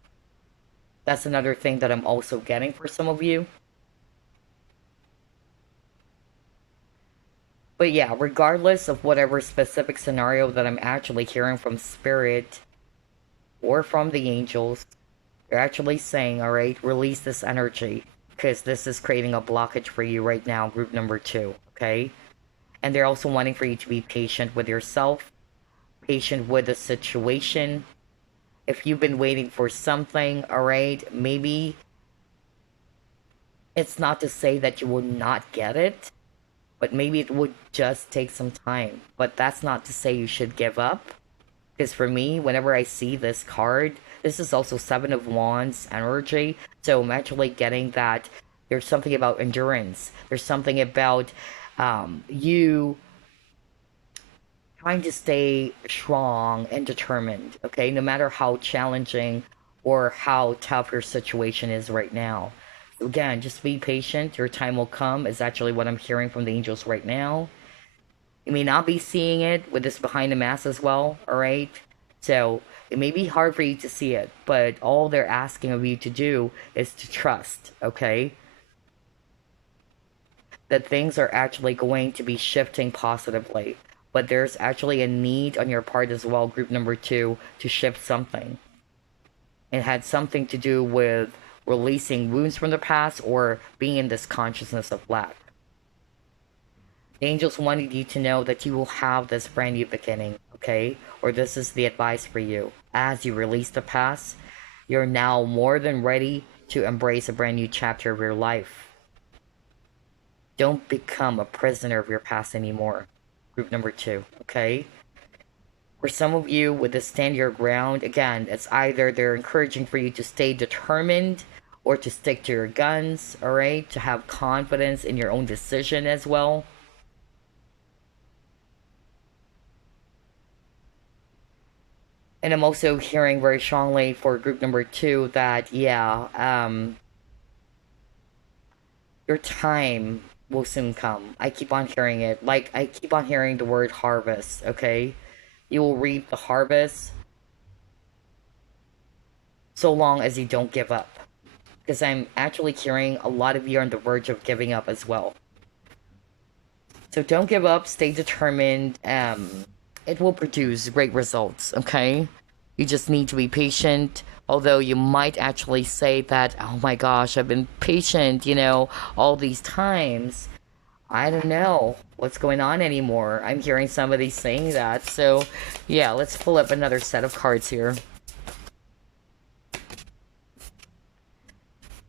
That's another thing that I'm also getting for some of you. But yeah, regardless of whatever specific scenario that I'm actually hearing from Spirit or from the angels, they're actually saying, all right, release this energy because this is creating a blockage for you right now, group number two, okay? And they're also wanting for you to be patient with yourself, patient with the situation. If you've been waiting for something, all right, maybe it's not to say that you will not get it, but maybe it would just take some time. But that's not to say you should give up. Because for me, whenever I see this card, this is also Seven of Wands energy. So I'm actually getting that there's something about endurance. There's something about you trying to stay strong and determined, okay? No matter how challenging or how tough your situation is right now. Again, just be patient. Your time will come, is actually what I'm hearing from the angels right now. You may not be seeing it with this behind the mask as well, alright? So it may be hard for you to see it, but all they're asking of you to do is to trust, okay? That things are actually going to be shifting positively. But there's actually a need on your part as well, group number two, to shift something. It had something to do with releasing wounds from the past or being in this consciousness of lack. The angels wanted you to know that you will have this brand new beginning, okay? Or this is the advice for you. As you release the past, you're now more than ready to embrace a brand new chapter of your life. Don't become a prisoner of your past anymore. Group number two, okay? For some of you, with the stand your ground, again, it's either they're encouraging for you to stay determined or to stick to your guns, alright? To have confidence in your own decision as well. And I'm also hearing very strongly for group number two that, yeah, your time will soon come. I keep on hearing it. Like, I keep on hearing the word harvest, okay? You will reap the harvest so long as you don't give up. Because I'm actually hearing a lot of you are on the verge of giving up as well. So don't give up, stay determined. It will produce great results, okay? You just need to be patient. Although you might actually say that, oh my gosh, I've been patient, all these times. I don't know what's going on anymore. I'm hearing somebody saying that. So, yeah, let's pull up another set of cards here.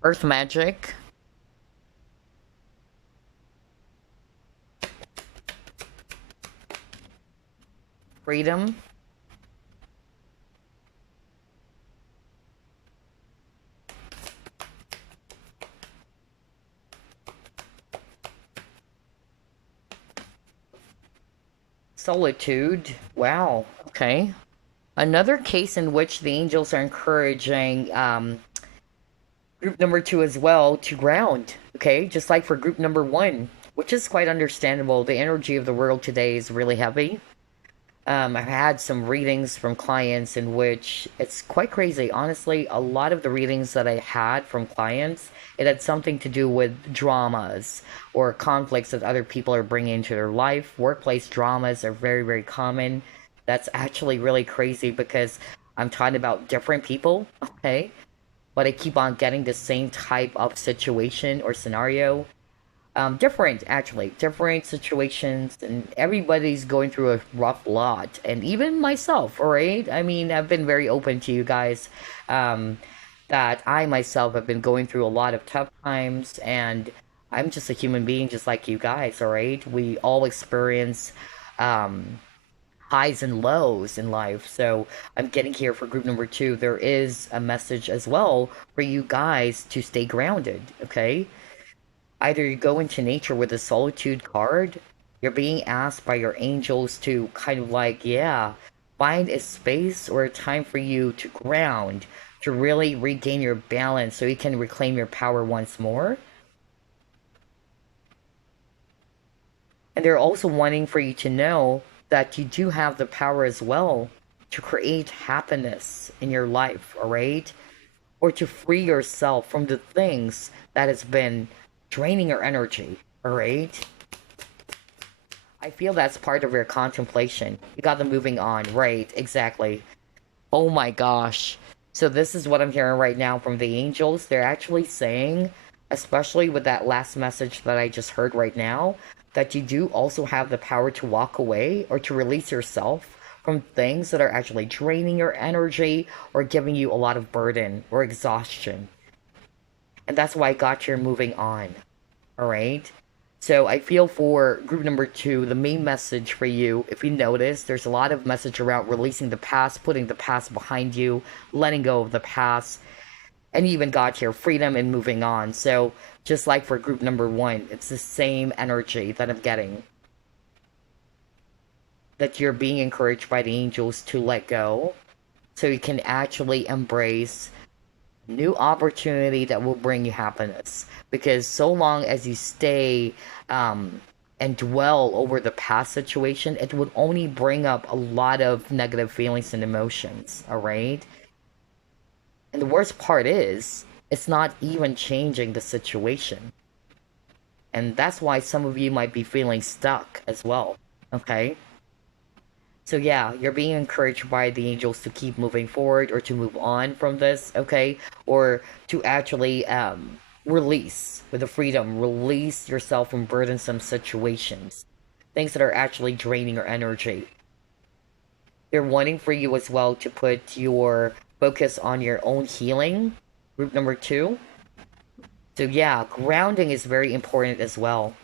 Earth Magic. Freedom. Solitude. Wow. Okay. Another case in which the angels are encouraging group number two as well to ground. Okay. Just like for group number one, which is quite understandable. The energy of the world today is really heavy. I've had some readings from clients in which it's quite crazy. Honestly, a lot of the readings that I had from clients, it had something to do with dramas or conflicts that other people are bringing into their life. Workplace dramas are very, very common. That's actually really crazy because I'm talking about different people, okay? But I keep on getting the same type of situation or scenario. Different actually, different situations, and everybody's going through a rough lot, and even myself. All right, I mean, I've been very open to you guys, that I myself have been going through a lot of tough times, and I'm just a human being, just like you guys. All right, we all experience um, highs and lows in life. So I'm getting here for group number two. There is a message as well for you guys to stay grounded. Okay, either you go into nature with a solitude card, you're being asked by your angels to kind of like, yeah, find a space or a time for you to ground, to really regain your balance so you can reclaim your power once more. And they're also wanting for you to know that you do have the power as well to create happiness in your life, all right? Or to free yourself from the things that has been draining your energy, all right? I feel that's part of your contemplation. You got them moving on, right? Exactly. Oh my gosh. So this is what I'm hearing right now from the angels. They're actually saying, especially with that last message that I just heard right now, that you do also have the power to walk away or to release yourself from things that are actually draining your energy or giving you a lot of burden or exhaustion. And that's why I got you moving on. All right. So I feel for group number two, the main message for you, if you notice, there's a lot of message around releasing the past, putting the past behind you, letting go of the past, and you even got here freedom and moving on. So just like for group number one, it's the same energy that I'm getting. That you're being encouraged by the angels to let go so you can actually embrace new opportunity that will bring you happiness, because so long as you stay and dwell over the past situation, it would only bring up a lot of negative feelings and emotions, all right? And the worst part is it's not even changing the situation, and that's why some of you might be feeling stuck as well, okay? So yeah, you're being encouraged by the angels to keep moving forward or to move on from this, okay? Or to actually release with the freedom, release yourself from burdensome situations, things that are actually draining your energy. They're wanting for you as well to put your focus on your own healing, group number two. So yeah, grounding is very important as well.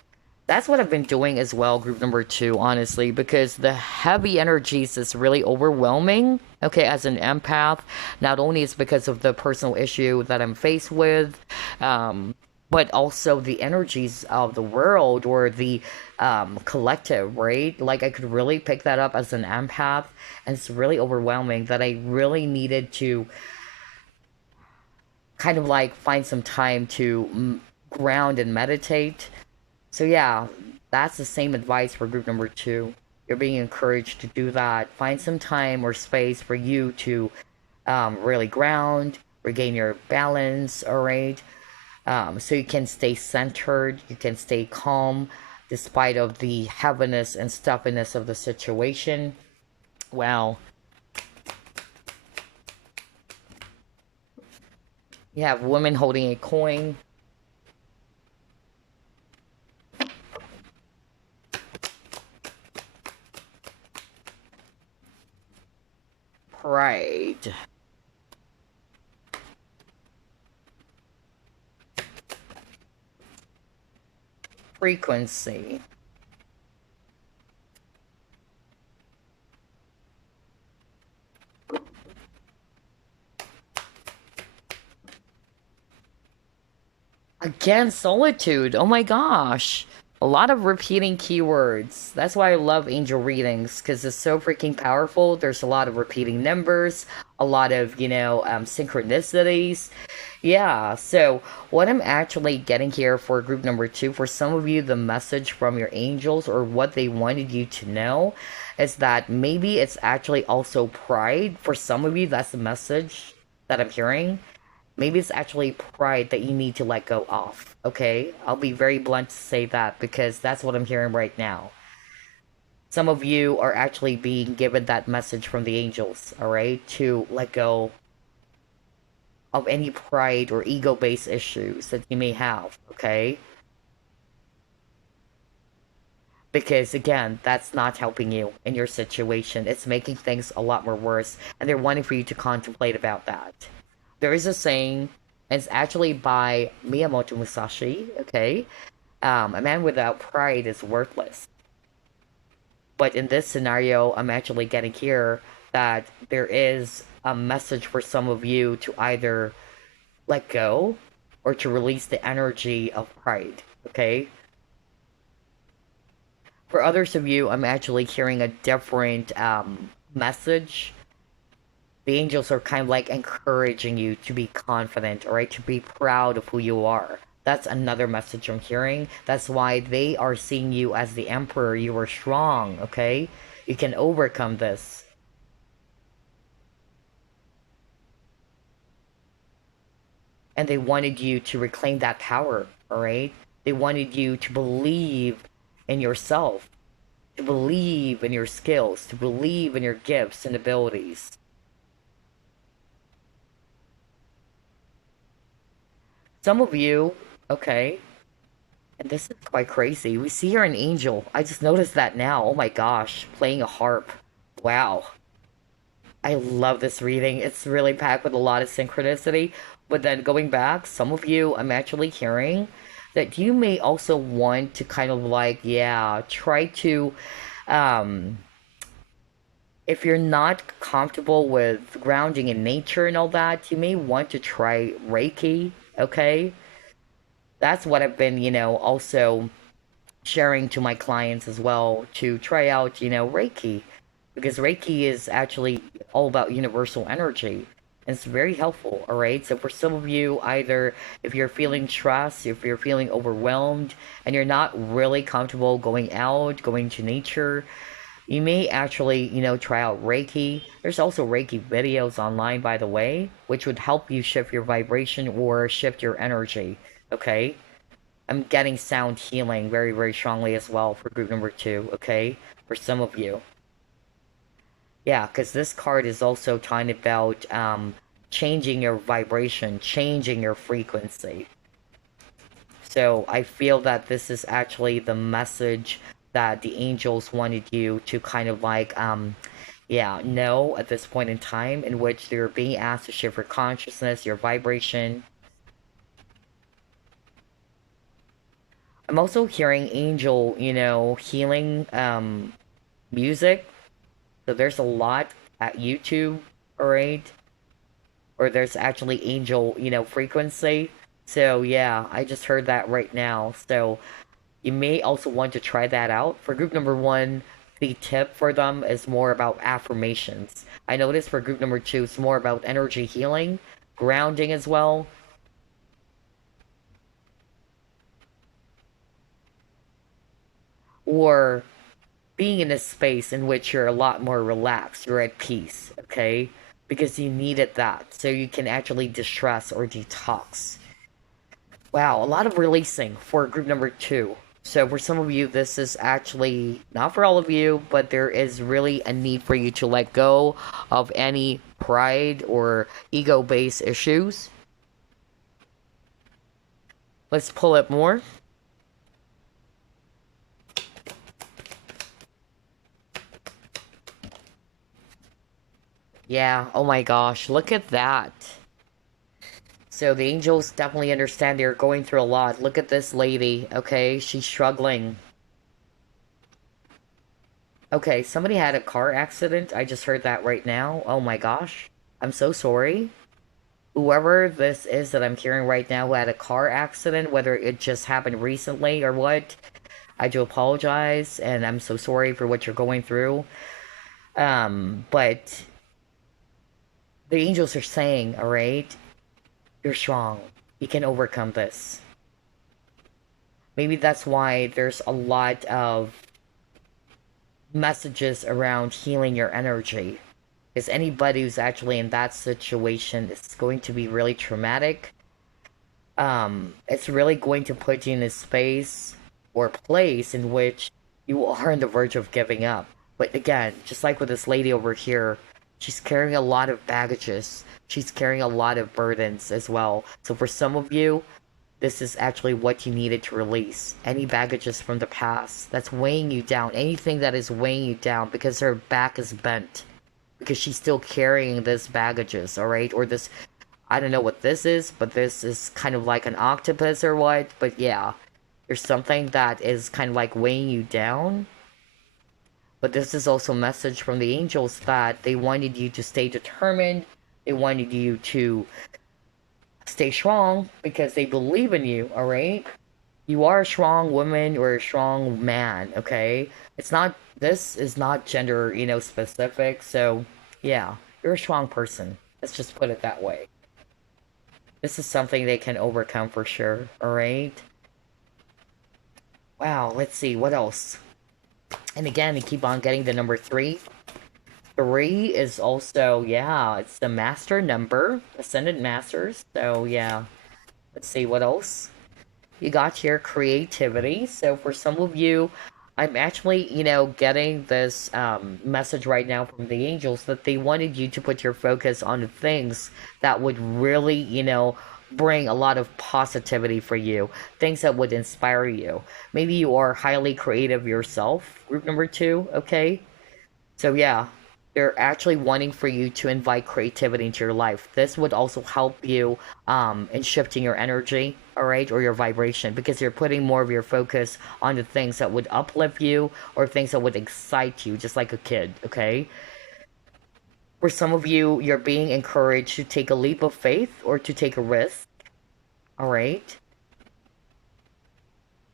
That's what I've been doing as well, group number two, honestly, because the heavy energies is really overwhelming. Okay, as an empath, not only is because of the personal issue that I'm faced with, but also the energies of the world or the collective, right? Like I could really pick that up as an empath, and it's really overwhelming that I really needed to kind of like find some time to ground and meditate. So yeah, that's the same advice for group number two. You're being encouraged to do that. Find some time or space for you to really ground, regain your balance, all right? So you can stay centered, you can stay calm despite of the heaviness and stuffiness of the situation. Wow. You have women holding a coin. Pride. Frequency. Again, solitude. Oh my gosh. A lot of repeating keywords. That's why I love angel readings, because it's so freaking powerful. There's a lot of repeating numbers, a lot of, synchronicities. Yeah, so what I'm actually getting here for group number two, for some of you, the message from your angels or what they wanted you to know is that maybe it's actually also pride. For some of you, that's the message that I'm hearing. Maybe it's actually pride that you need to let go of, okay? I'll be very blunt to say that because that's what I'm hearing right now. Some of you are actually being given that message from the angels, all right? To let go of any pride or ego based issues that you may have, okay? Because again, that's not helping you in your situation. It's making things a lot more worse, and they're wanting for you to contemplate about that. There is a saying, and it's actually by Miyamoto Musashi, okay? A man without pride is worthless. But in this scenario, I'm actually getting here that there is a message for some of you to either let go or to release the energy of pride, okay? For others of you, I'm actually hearing a different message. The angels are kind of like encouraging you to be confident, all right? To be proud of who you are. That's another message I'm hearing. That's why they are seeing you as the emperor. You are strong, okay? You can overcome this. And they wanted you to reclaim that power, all right? They wanted you to believe in yourself, to believe in your skills, to believe in your gifts and abilities. Some of you, okay, and this is quite crazy. We see here an angel. I just noticed that now. Oh my gosh, playing a harp. Wow. I love this reading. It's really packed with a lot of synchronicity. But then going back, some of you, I'm actually hearing that you may also want to kind of like, yeah, try to, um, if you're not comfortable with grounding in nature and all that, you may want to try Reiki, okay? That's what I've been, also sharing to my clients as well to try out, Reiki, because Reiki is actually all about universal energy. And it's very helpful, all right? So for some of you, either if you're feeling stressed, if you're feeling overwhelmed, and you're not really comfortable going out, going to nature, you may actually, try out Reiki. There's also Reiki videos online, by the way, which would help you shift your vibration or shift your energy, okay? I'm getting sound healing very, very strongly as well for group number two, okay? For some of you. Yeah, because this card is also talking about changing your vibration, changing your frequency. So I feel that this is actually the message that the angels wanted you to kind of like, yeah, know at this point in time in which they're being asked to shift your consciousness, your vibration. I'm also hearing angel, healing music. So there's a lot at YouTube, alright? Or there's actually angel, frequency. So yeah, I just heard that right now. So you may also want to try that out. For group number one, the tip for them is more about affirmations. I noticed for group number two, it's more about energy healing, grounding as well, or being in a space in which you're a lot more relaxed, you're at peace, okay? Because you needed that so you can actually distress or detox. Wow, a lot of releasing for group number two. So for some of you, this is actually not for all of you, but there is really a need for you to let go of any pride or ego-based issues. Let's pull it more. Yeah, oh my gosh, look at that. So the angels definitely understand they're going through a lot. Look at this lady, okay? She's struggling. Okay, somebody had a car accident. I just heard that right now. Oh my gosh. I'm so sorry. Whoever this is that I'm hearing right now who had a car accident, whether it just happened recently or what, I do apologize and I'm so sorry for what you're going through. But the angels are saying, alright, you're strong. You can overcome this. Maybe that's why there's a lot of messages around healing your energy. Because anybody who's actually in that situation is going to be really traumatic. It's really going to put you in a space or place in which you are on the verge of giving up. But again, just like with this lady over here, she's carrying a lot of baggages. She's carrying a lot of burdens as well. So for some of you, this is actually what you needed to release. Any baggages from the past that's weighing you down. Anything that is weighing you down because her back is bent. Because she's still carrying this baggages, alright? Or this, I don't know what this is, but this is kind of like an octopus or what. But yeah, there's something that is kind of like weighing you down. But this is also a message from the angels that they wanted you to stay determined. They wanted you to stay strong because they believe in you, alright? You are a strong woman or a strong man, okay? It's not, this is not gender, specific, so yeah, you're a strong person. Let's just put it that way. This is something they can overcome for sure, alright? Wow, let's see, what else? And again, you keep on getting the number 3. 3 is also, yeah, it's the master number, Ascendant Masters. So, yeah, let's see, what else? You got your creativity. So for some of you, I'm actually, getting this message right now from the angels that they wanted you to put your focus on the things that would really, bring a lot of positivity for you, things that would inspire you. Maybe you are highly creative yourself, group number 2, okay? So yeah, they're actually wanting for you to invite creativity into your life. This would also help you in shifting your energy, all right, or your vibration, because you're putting more of your focus on the things that would uplift you or things that would excite you, just like a kid, okay? For some of you, you're being encouraged to take a leap of faith or to take a risk, all right?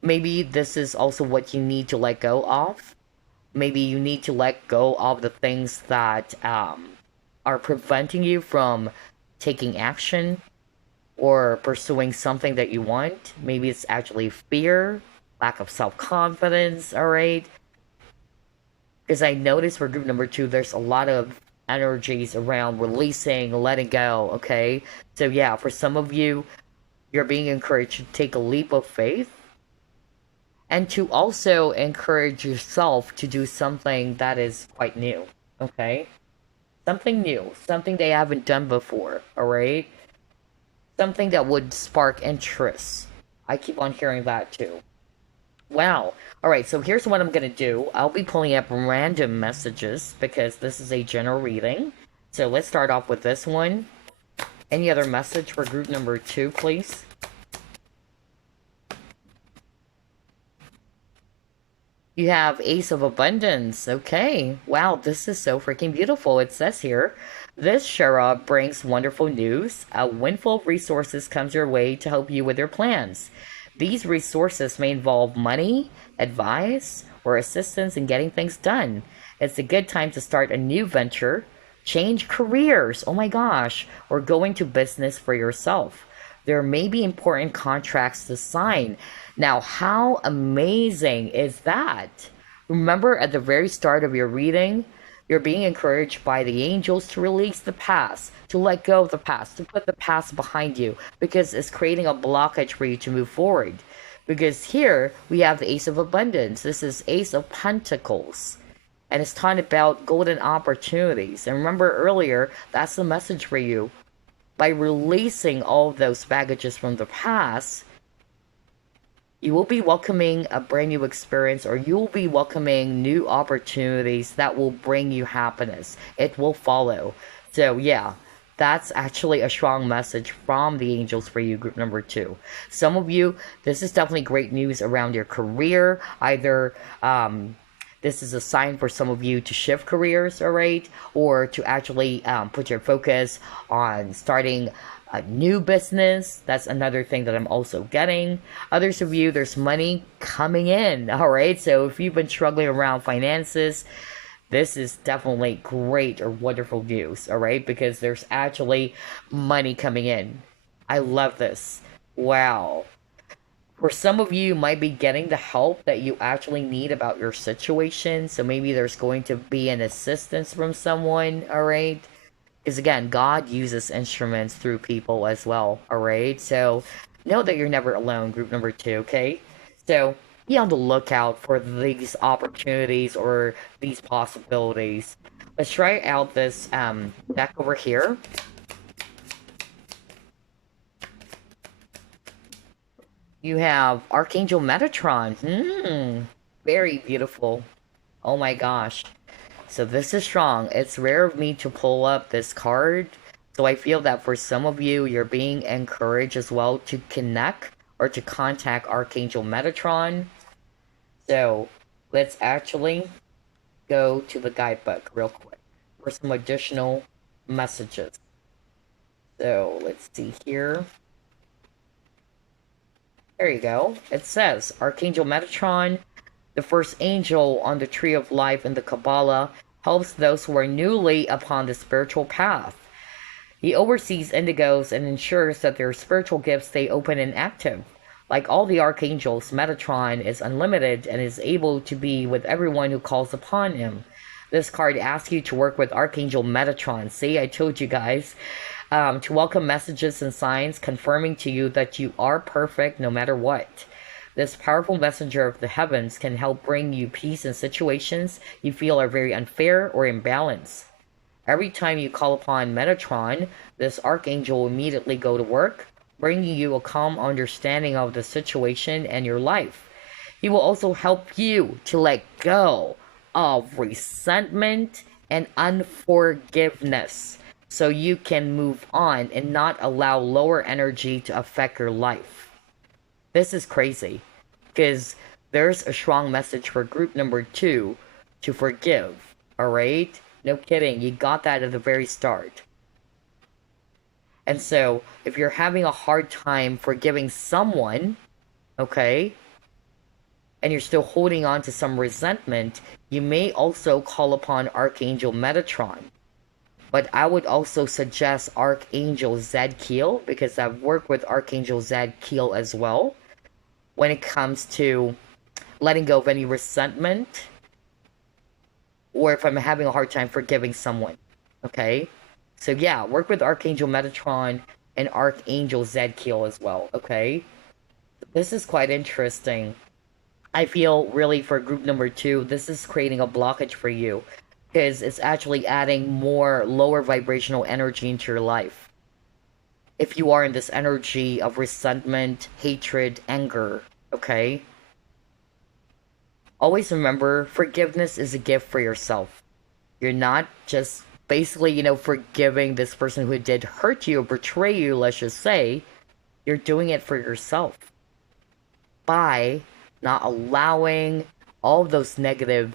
Maybe this is also what you need to let go of. Maybe you need to let go of the things that are preventing you from taking action or pursuing something that you want. Maybe it's actually fear, lack of self confidence, all right? Because I noticed for group number 2, there's a lot of energies around releasing, letting go, okay? So, yeah, for some of you, you're being encouraged to take a leap of faith and to also encourage yourself to do something that is quite new, okay? Something new, something they haven't done before, alright? Something that would spark interest. I keep on hearing that too. Wow. Alright, so here's what I'm gonna do. I'll be pulling up random messages because this is a general reading. So let's start off with this one. Any other message for group number 2, please? You have Ace of Abundance. Okay. Wow, this is so freaking beautiful. It says here, this Shara brings wonderful news. A windfall of resources comes your way to help you with your plans. These resources may involve money, advice, or assistance in getting things done. It's a good time to start a new venture, change careers, oh my gosh, or go into business for yourself. There may be important contracts to sign. Now, how amazing is that? Remember at the very start of your reading, you're being encouraged by the angels to release the past, to let go of the past, to put the past behind you, because it's creating a blockage for you to move forward. Because here we have the Ace of Abundance. This is Ace of Pentacles. And it's talking about golden opportunities. And remember earlier, that's the message for you. By releasing all of those baggages from the past, you will be welcoming a brand new experience, or you'll be welcoming new opportunities that will bring you happiness. It will follow. So, yeah, that's actually a strong message from the angels for you, group number 2. Some of you, this is definitely great news around your career. Either this is a sign for some of you to shift careers, all right? Or to actually put your focus on starting a new business. That's another thing that I'm also getting. Others of you, there's money coming in, all right? So if you've been struggling around finances, this is definitely great or wonderful news, all right? Because there's actually money coming in. I love this. Wow. For some of you, you might be getting the help that you actually need about your situation. So maybe there's going to be an assistance from someone, all right? Because again, God uses instruments through people as well, alright? So know that you're never alone, group number 2, okay? So be on the lookout for these opportunities or these possibilities. Let's try out this deck over here. You have Archangel Metatron. Very beautiful. Oh my gosh. So this is strong. It's rare of me to pull up this card. So I feel that for some of you, you're being encouraged as well to connect or to contact Archangel Metatron. So let's actually go to the guidebook real quick for some additional messages. So let's see here. There you go. It says Archangel Metatron, the first angel on the tree of life in the Kabbalah, helps those who are newly upon the spiritual path. He oversees indigos and ensures that their spiritual gifts stay open and active. Like all the archangels, Metatron is unlimited and is able to be with everyone who calls upon him. This card asks you to work with Archangel Metatron. See, I told you guys. To welcome messages and signs confirming to you that you are perfect no matter what. This powerful messenger of the heavens can help bring you peace in situations you feel are very unfair or imbalanced. Every time you call upon Metatron, this archangel will immediately go to work, bringing you a calm understanding of the situation and your life. He will also help you to let go of resentment and unforgiveness so you can move on and not allow lower energy to affect your life. This is crazy because there's a strong message for group number 2 to forgive. All right? No kidding. You got that at the very start. And so, if you're having a hard time forgiving someone, okay, and you're still holding on to some resentment, you may also call upon Archangel Metatron. But I would also suggest Archangel Zadkiel, because I've worked with Archangel Zadkiel as well when it comes to letting go of any resentment, or if I'm having a hard time forgiving someone. Okay? So yeah, work with Archangel Metatron and Archangel Zadkiel as well. Okay? This is quite interesting. I feel really for group number 2, this is creating a blockage for you, because it's actually adding more lower vibrational energy into your life. If you are in this energy of resentment, hatred, anger, okay? Always remember, forgiveness is a gift for yourself. You're not just basically, forgiving this person who did hurt you or betray you, let's just say. You're doing it for yourself by not allowing all of those negative,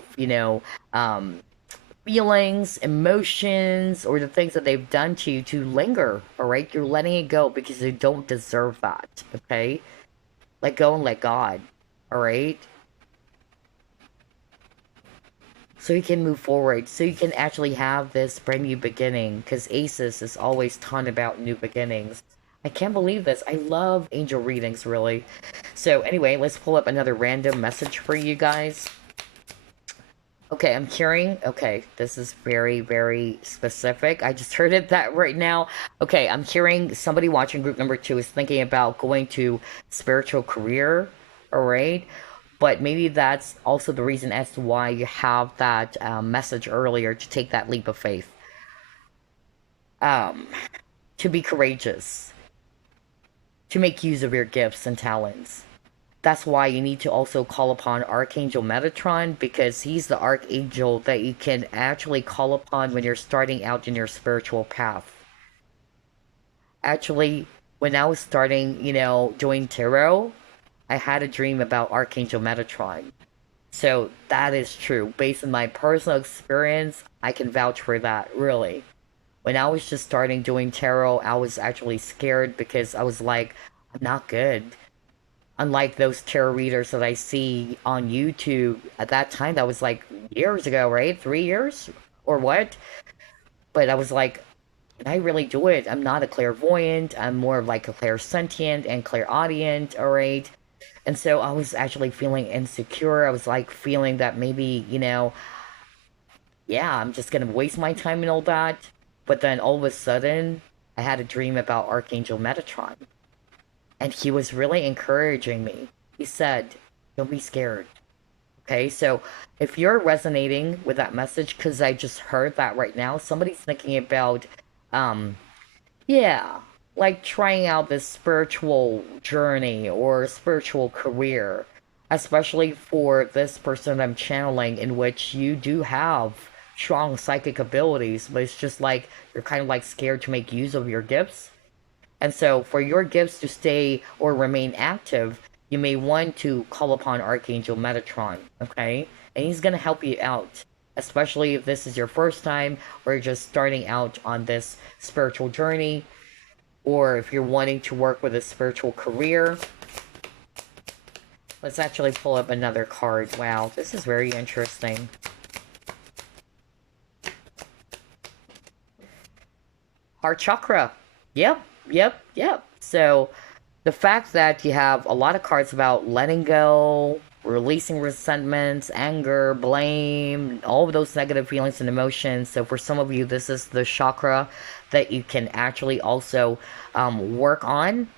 feelings, emotions, or the things that they've done to you to linger, all right? You're letting it go because you don't deserve that, okay? Let go and let God, all right? So you can move forward, so you can actually have this brand new beginning, because Aces is always talking about new beginnings. I can't believe this. I love angel readings, really. So anyway, let's pull up another random message for you guys. Okay, I'm hearing, okay, this is very, very specific. I just heard it that right now. Okay, I'm hearing somebody watching group number 2 is thinking about going to spiritual career, all right? But maybe that's also the reason as to why you have that message earlier to take that leap of faith. To be courageous. To make use of your gifts and talents. That's why you need to also call upon Archangel Metatron, because he's the archangel that you can actually call upon when you're starting out in your spiritual path. Actually, when I was starting, doing tarot, I had a dream about Archangel Metatron. So that is true. Based on my personal experience, I can vouch for that, really. When I was just starting doing tarot, I was actually scared because I was like, I'm not good. Unlike those tarot readers that I see on YouTube, at that time, that was like years ago, right? 3 years? Or what? But I was like, can I really do it? I'm not a clairvoyant. I'm more of like a clairsentient and clairaudient, alright? And so I was actually feeling insecure. I was like feeling that maybe, yeah, I'm just gonna waste my time and all that. But then all of a sudden, I had a dream about Archangel Metatron. And he was really encouraging me. He said, don't be scared. Okay, so if you're resonating with that message, because I just heard that right now, somebody's thinking about, yeah, like trying out this spiritual journey or spiritual career, especially for this person I'm channeling, in which you do have strong psychic abilities, but it's just like you're kind of like scared to make use of your gifts. And so, for your gifts to stay or remain active, you may want to call upon Archangel Metatron, okay? And he's going to help you out, especially if this is your first time or you're just starting out on this spiritual journey, or if you're wanting to work with a spiritual career. Let's actually pull up another card. Wow, this is very interesting. Heart chakra. Yep, yep. So the fact that you have a lot of cards about letting go, releasing resentments, anger, blame, all of those negative feelings and emotions. So for some of you, this is the chakra that you can actually also work on.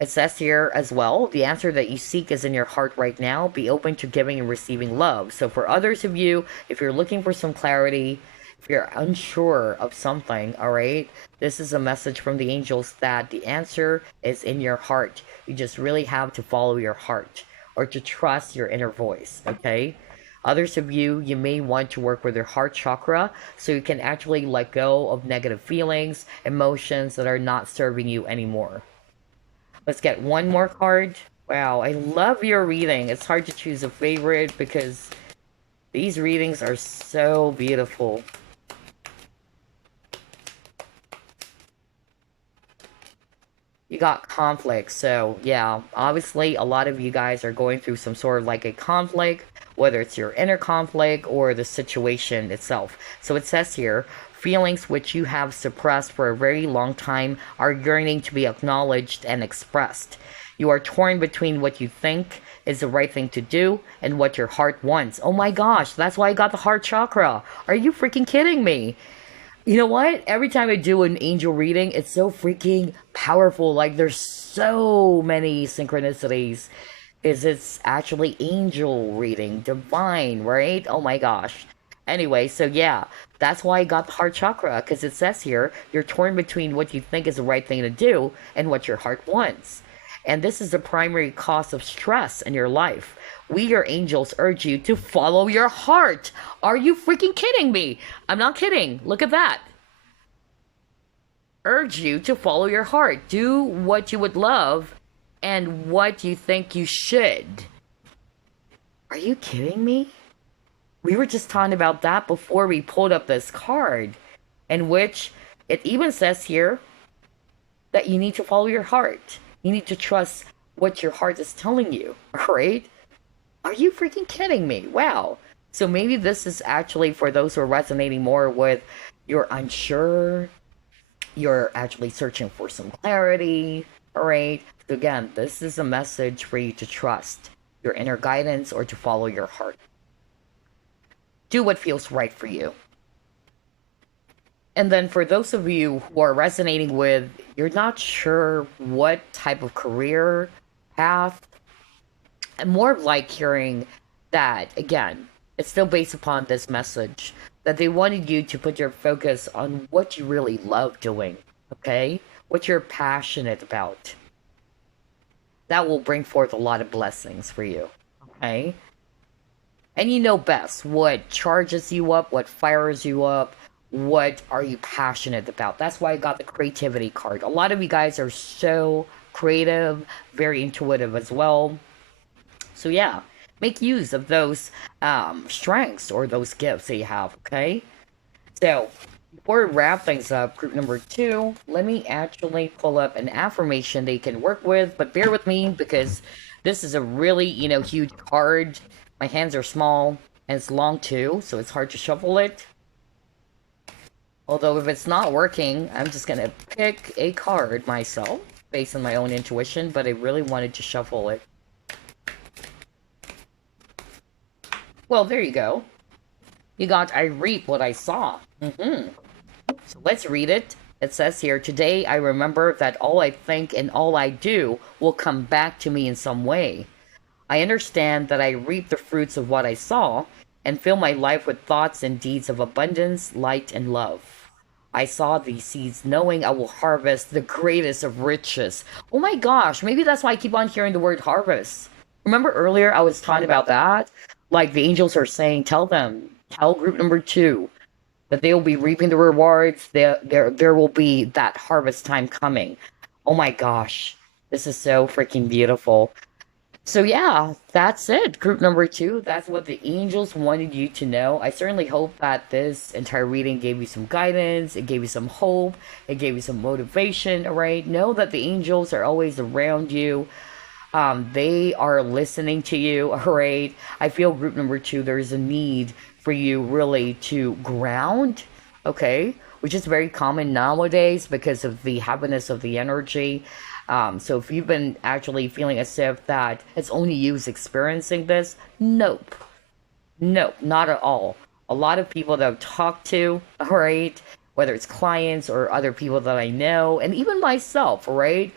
It says here as well, the answer that you seek is in your heart right now. Be open to giving and receiving love. So, for others of you, if you're looking for some clarity, if you're unsure of something, all right, this is a message from the angels that the answer is in your heart. You just really have to follow your heart or to trust your inner voice, okay? Others of you, you may want to work with your heart chakra so you can actually let go of negative feelings, emotions that are not serving you anymore. Let's get one more card. Wow, I love your reading. It's hard to choose a favorite because these readings are so beautiful. You got conflict. So, yeah, obviously, a lot of you guys are going through some sort of like a conflict, whether it's your inner conflict or the situation itself. So, it says here feelings which you have suppressed for a very long time are yearning to be acknowledged and expressed. You are torn between what you think is the right thing to do and what your heart wants. Oh my gosh, that's why I got the heart chakra. Are you freaking kidding me? You know what? Every time I do an angel reading, it's so freaking powerful. Like there's so many synchronicities. Is it's actually angel reading, divine, right? Oh my gosh. Anyway, so yeah, that's why I got the heart chakra because it says here you're torn between what you think is the right thing to do and what your heart wants. And this is the primary cause of stress in your life. We, your angels, urge you to follow your heart. Are you freaking kidding me? I'm not kidding. Look at that. Urge you to follow your heart. Do what you would love and what you think you should. Are you kidding me? We were just talking about that before we pulled up this card, in which it even says here that you need to follow your heart. You need to trust what your heart is telling you, right? Are you freaking kidding me? Wow. So maybe this is actually for those who are resonating more with you're unsure, you're actually searching for some clarity, all right? So again, this is a message for you to trust your inner guidance or to follow your heart. Do what feels right for you. And then for those of you who are resonating with, you're not sure what type of career path, and more like hearing that, again, it's still based upon this message that they wanted you to put your focus on what you really love doing, okay? What you're passionate about. That will bring forth a lot of blessings for you, okay? And you know best what charges you up, what fires you up, what are you passionate about. That's why I got the creativity card. A lot of you guys are so creative, very intuitive as well. So yeah, make use of those strengths or those gifts that you have, okay? So before we wrap things up, group number 2, let me actually pull up an affirmation that you can work with, but bear with me because this is a really, huge card. My hands are small and it's long too, so it's hard to shuffle it. Although if it's not working, I'm just gonna pick a card myself based on my own intuition, but I really wanted to shuffle it. Well, there you go. You got, I reap what I saw. So let's read it. It says here, today I remember that all I think and all I do will come back to me in some way. I understand that I reap the fruits of what I saw and fill my life with thoughts and deeds of abundance, light, and love. I saw these seeds knowing I will harvest the greatest of riches. Oh my gosh, maybe that's why I keep on hearing the word harvest. Remember earlier I was talking about that? Like the angels are saying, tell group number 2 that they will be reaping the rewards. There will be that harvest time coming. Oh my gosh, this is so freaking beautiful. So yeah, that's it. Group number 2, that's what the angels wanted you to know. I certainly hope that this entire reading gave you some guidance, it gave you some hope, it gave you some motivation, all right? Know that the angels are always around you. They are listening to you, all right? I feel group number 2, there's a need for you really to ground, okay? which is very common nowadays because of the heaviness of the energy. So if you've been actually feeling as if that it's only you who's experiencing this, nope. No, not at all. A lot of people that I've talked to, all right, whether it's clients or other people that I know, and even myself, right?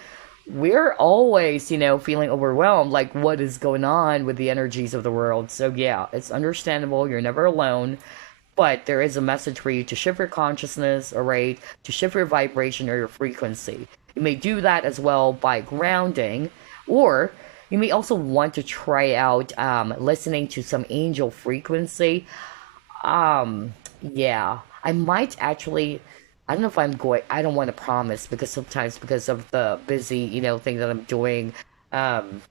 We're always, feeling overwhelmed, like what is going on with the energies of the world. So, yeah, it's understandable. You're never alone. But there is a message for you to shift your consciousness, all right, to shift your vibration or your frequency. You may do that as well by grounding, or you may also want to try out listening to some angel frequency. Yeah, I might actually. I don't know if I'm going. I don't want to promise because sometimes because of the busy, thing that I'm doing. Um,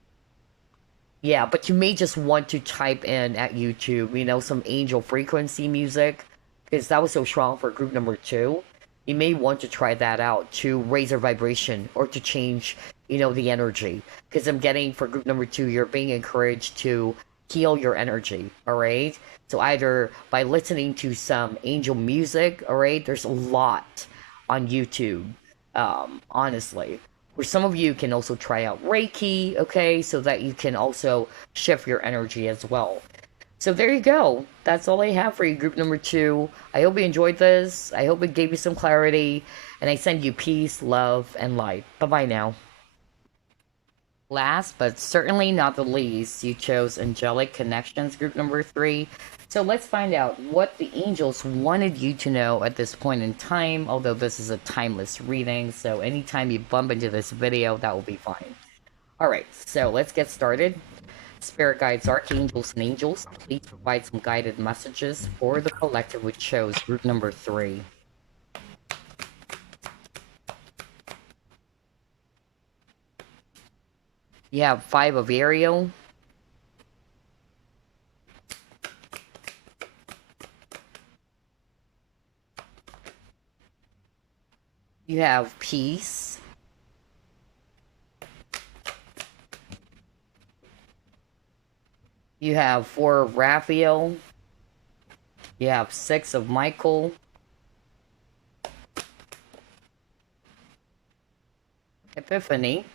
yeah, but you may just want to type in at YouTube, some angel frequency music, because that was so strong for group number two. You may want to try that out to raise your vibration or to change, the energy. Because I'm getting for group number two, you're being encouraged to heal your energy, all right? So either by listening to some angel music, all right? There's a lot on YouTube, honestly. Or some of you can also try out Reiki, okay, so that you can also shift your energy as well. So there you go. That's all I have for you, group number two. I hope you enjoyed this. I hope it gave you some clarity. And I send you peace, love, and light. Bye bye now. Last but certainly not the least, you chose Angelic Connections, group number three. So let's find out what the angels wanted you to know at this point in time, although this is a timeless reading, so anytime you bump into this video, that will be fine. Alright, so let's get started. Spirit guides, archangels, and angels, please provide some guided messages for the collective which chose group number three. You have five of Ethereal. You have peace. You have four of Raphael. You have six of Michael. Epiphany.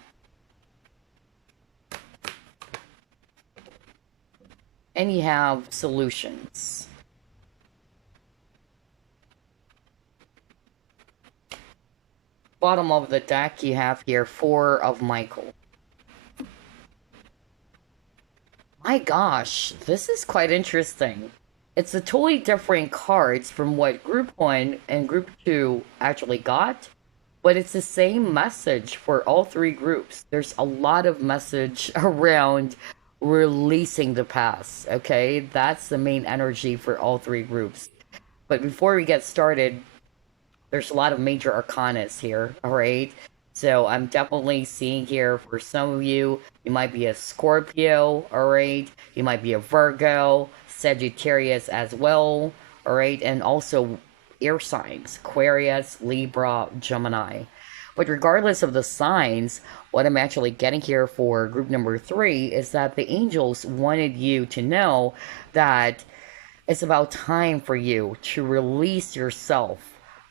And you have solutions. Bottom of the deck, you have here four of Michael. My gosh, this is quite interesting. It's a totally different cards from what group one and group two actually got, but it's the same message for all three groups. There's a lot of message around releasing the past, okay? That's the main energy for all three groups. But before we get started, there's a lot of major arcanas here, all right? So I'm definitely seeing here for some of you, you might be a Scorpio, all right? You might be a Virgo, Sagittarius as well, all right? And also air signs, Aquarius, Libra, Gemini. But regardless of the signs, what I'm actually getting here for group number three is that the angels wanted you to know that it's about time for you to release yourself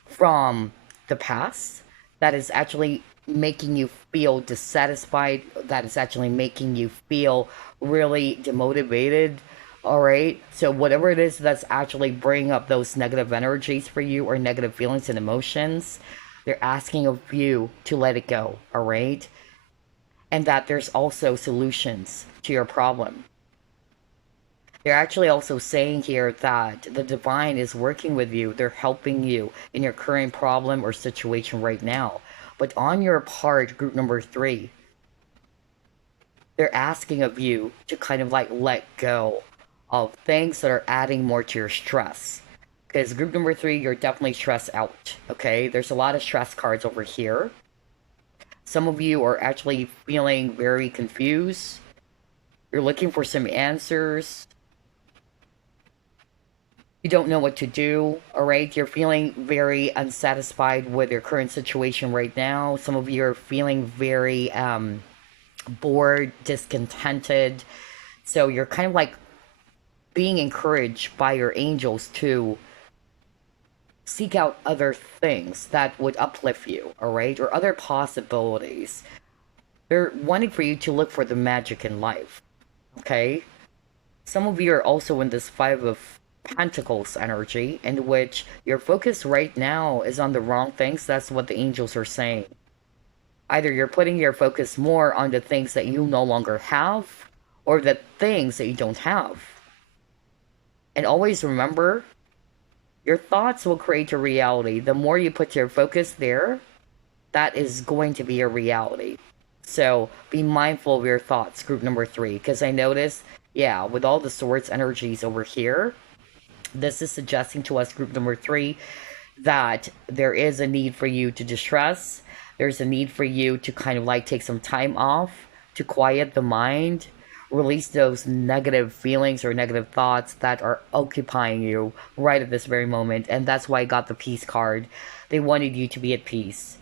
from the past that is actually making you feel dissatisfied, that is actually making you feel really demotivated. All right. So, whatever it is that's actually bringing up those negative energies for you or negative feelings and emotions, they're asking of you to let it go. All right. And that there's also solutions to your problem. They're actually also saying here that the divine is working with you. They're helping you in your current problem or situation right now. But on your part, group number three, they're asking of you to kind of like let go of things that are adding more to your stress. Because group number three, you're definitely stressed out. Okay, there's a lot of stress cards over here. Some of you are actually feeling very confused. You're looking for some answers. You don't know what to do, all right? You're feeling very unsatisfied with your current situation right now. Some of you are feeling very bored, discontented. So you're kind of like being encouraged by your angels to seek out other things that would uplift you, all right, or other possibilities. They're wanting for you to look for the magic in life, okay? Some of you are also in this Five of Pentacles energy, in which your focus right now is on the wrong things. That's what the angels are saying. Either you're putting your focus more on the things that you no longer have, or the things that you don't have. And always remember, your thoughts will create your reality. The more you put your focus there, that is going to be your reality. So be mindful of your thoughts, group number 3, because I noticed, yeah, with all the swords energies over here, this is suggesting to us, group number 3, that there is a need for you to distress. There's a need for you to kind of like take some time off to quiet the mind, release those negative feelings or negative thoughts that are occupying you right at this very moment. And that's why I got the peace card. They wanted you to be at peace.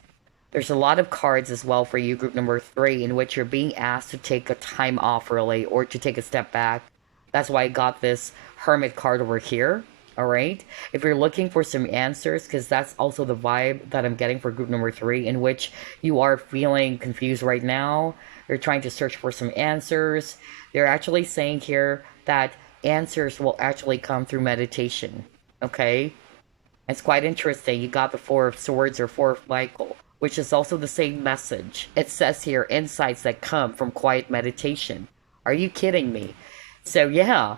There's a lot of cards as well for you, group number 3, in which you're being asked to take a time off really, or to take a step back. That's why I got this Hermit card over here. All right. If you're looking for some answers, because that's also the vibe that I'm getting for group number 3, in which you are feeling confused right now. You're trying to search for some answers. They're actually saying here that answers will actually come through meditation. Okay. It's quite interesting. You got the Four of Swords or Four of Michael, which is also the same message. It says here, insights that come from quiet meditation. Are you kidding me? So yeah,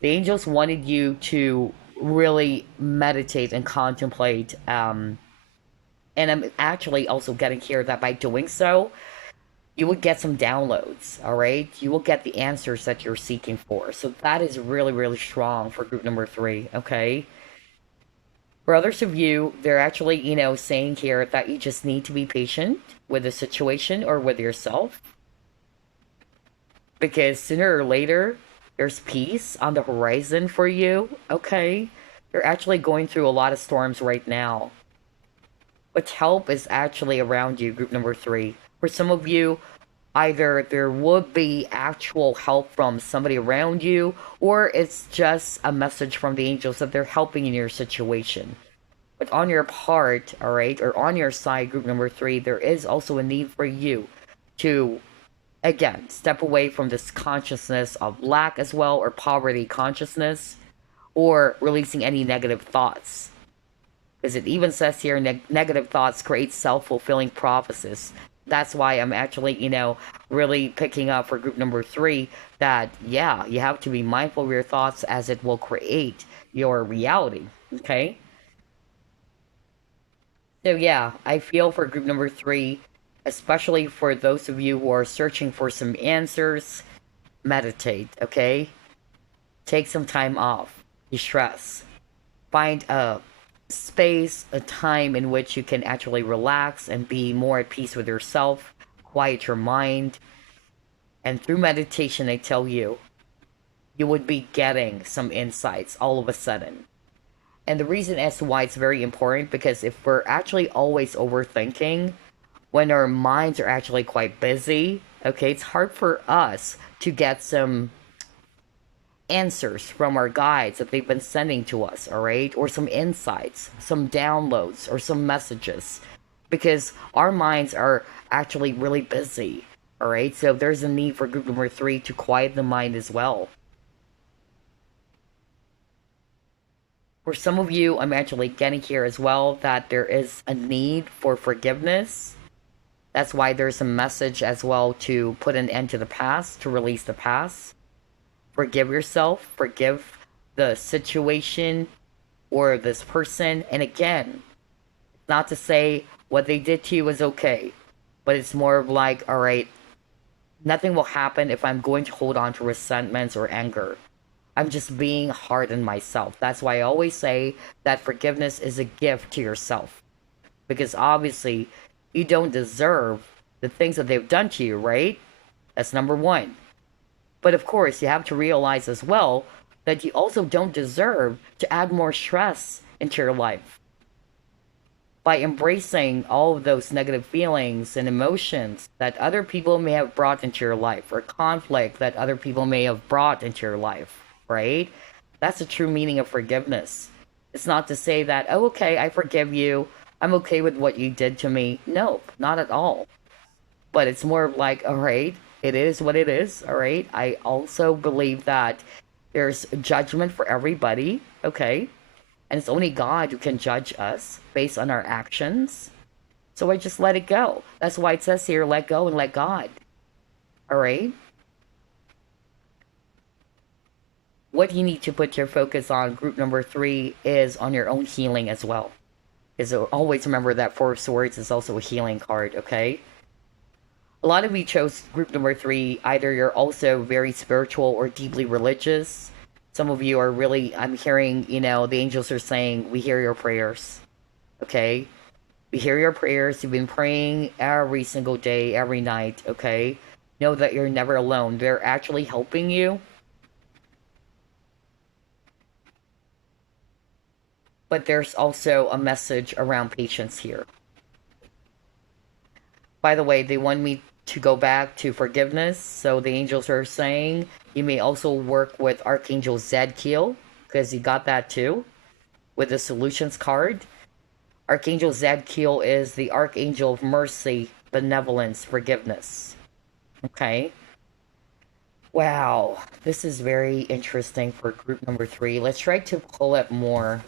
the angels wanted you to really meditate and contemplate. And I'm actually also getting here that by doing so, you will get some downloads, all right? You will get the answers that you're seeking for. So that is really, really strong for group number 3, okay? For others of you, they're actually, saying here that you just need to be patient with the situation or with yourself. Because sooner or later, there's peace on the horizon for you, okay? You're actually going through a lot of storms right now. But help is actually around you, group number 3. For some of you, either there would be actual help from somebody around you, or it's just a message from the angels that they're helping in your situation. But on your part, all right, or on your side, group number 3, there is also a need for you to, again, step away from this consciousness of lack as well, or poverty consciousness, or releasing any negative thoughts. Because it even says here, negative thoughts create self-fulfilling prophecies. That's why I'm actually, really picking up for group number 3 that, yeah, you have to be mindful of your thoughts, as it will create your reality, okay? So yeah, I feel for group number 3, especially for those of you who are searching for some answers, meditate, okay? Take some time off, de-stress. Find a space, a time in which you can actually relax and be more at peace with yourself, quiet your mind. And through meditation, I tell you, you would be getting some insights all of a sudden. And the reason as to why it's very important, because if we're actually always overthinking, when our minds are actually quite busy, okay, it's hard for us to get some answers from our guides that they've been sending to us, all right? Or some insights, some downloads, or some messages, because our minds are actually really busy, all right? So there's a need for group number 3 to quiet the mind as well. For some of you, I'm actually getting here as well that there is a need for forgiveness. That's why there's a message as well to put an end to the past, to release the past. Forgive yourself, forgive the situation or this person. And again, not to say what they did to you is okay, but it's more of like, all right, nothing will happen if I'm going to hold on to resentments or anger. I'm just being hard on myself. That's why I always say that forgiveness is a gift to yourself. Because obviously, you don't deserve the things that they've done to you, right? That's number 1. But of course, you have to realize as well that you also don't deserve to add more stress into your life. By embracing all of those negative feelings and emotions that other people may have brought into your life, or conflict that other people may have brought into your life, right? That's the true meaning of forgiveness. It's not to say that, oh, okay, I forgive you. I'm okay with what you did to me. Nope, not at all. But it's more of like, all right, it is what it is. All right. I also believe that there's judgment for everybody. Okay. And it's only God who can judge us based on our actions. So I just let it go. That's why it says here, let go and let God. All right. What you need to put your focus on, group number 3, is on your own healing as well. Is always remember that Four of Swords is also a healing card, okay? A lot of you chose group number 3. Either you're also very spiritual or deeply religious. Some of you are really, I'm hearing, the angels are saying, we hear your prayers, okay? We hear your prayers. You've been praying every single day, every night, okay? Know that you're never alone. They're actually helping you. But there's also a message around patience here. By the way, they want me to go back to forgiveness. So the angels are saying you may also work with Archangel Zadkiel, because you got that too with the solutions card. Archangel Zadkiel is the Archangel of mercy, benevolence, forgiveness. Okay. Wow, this is very interesting for group number 3. Let's try to pull it more.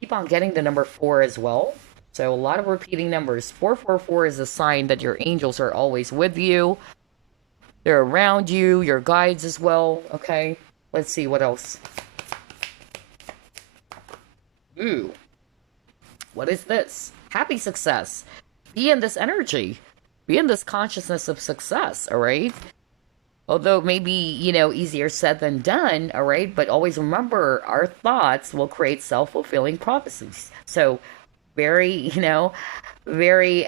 Keep on getting the number 4 as well. So a lot of repeating numbers. 444 is a sign that your angels are always with you. They're around you, your guides as well. Okay, let's see what else. Ooh, what is this? Happy success. Be in this energy. Be in this consciousness of success, all right? Although maybe, easier said than done, all right? But always remember, our thoughts will create self-fulfilling prophecies. So, very, very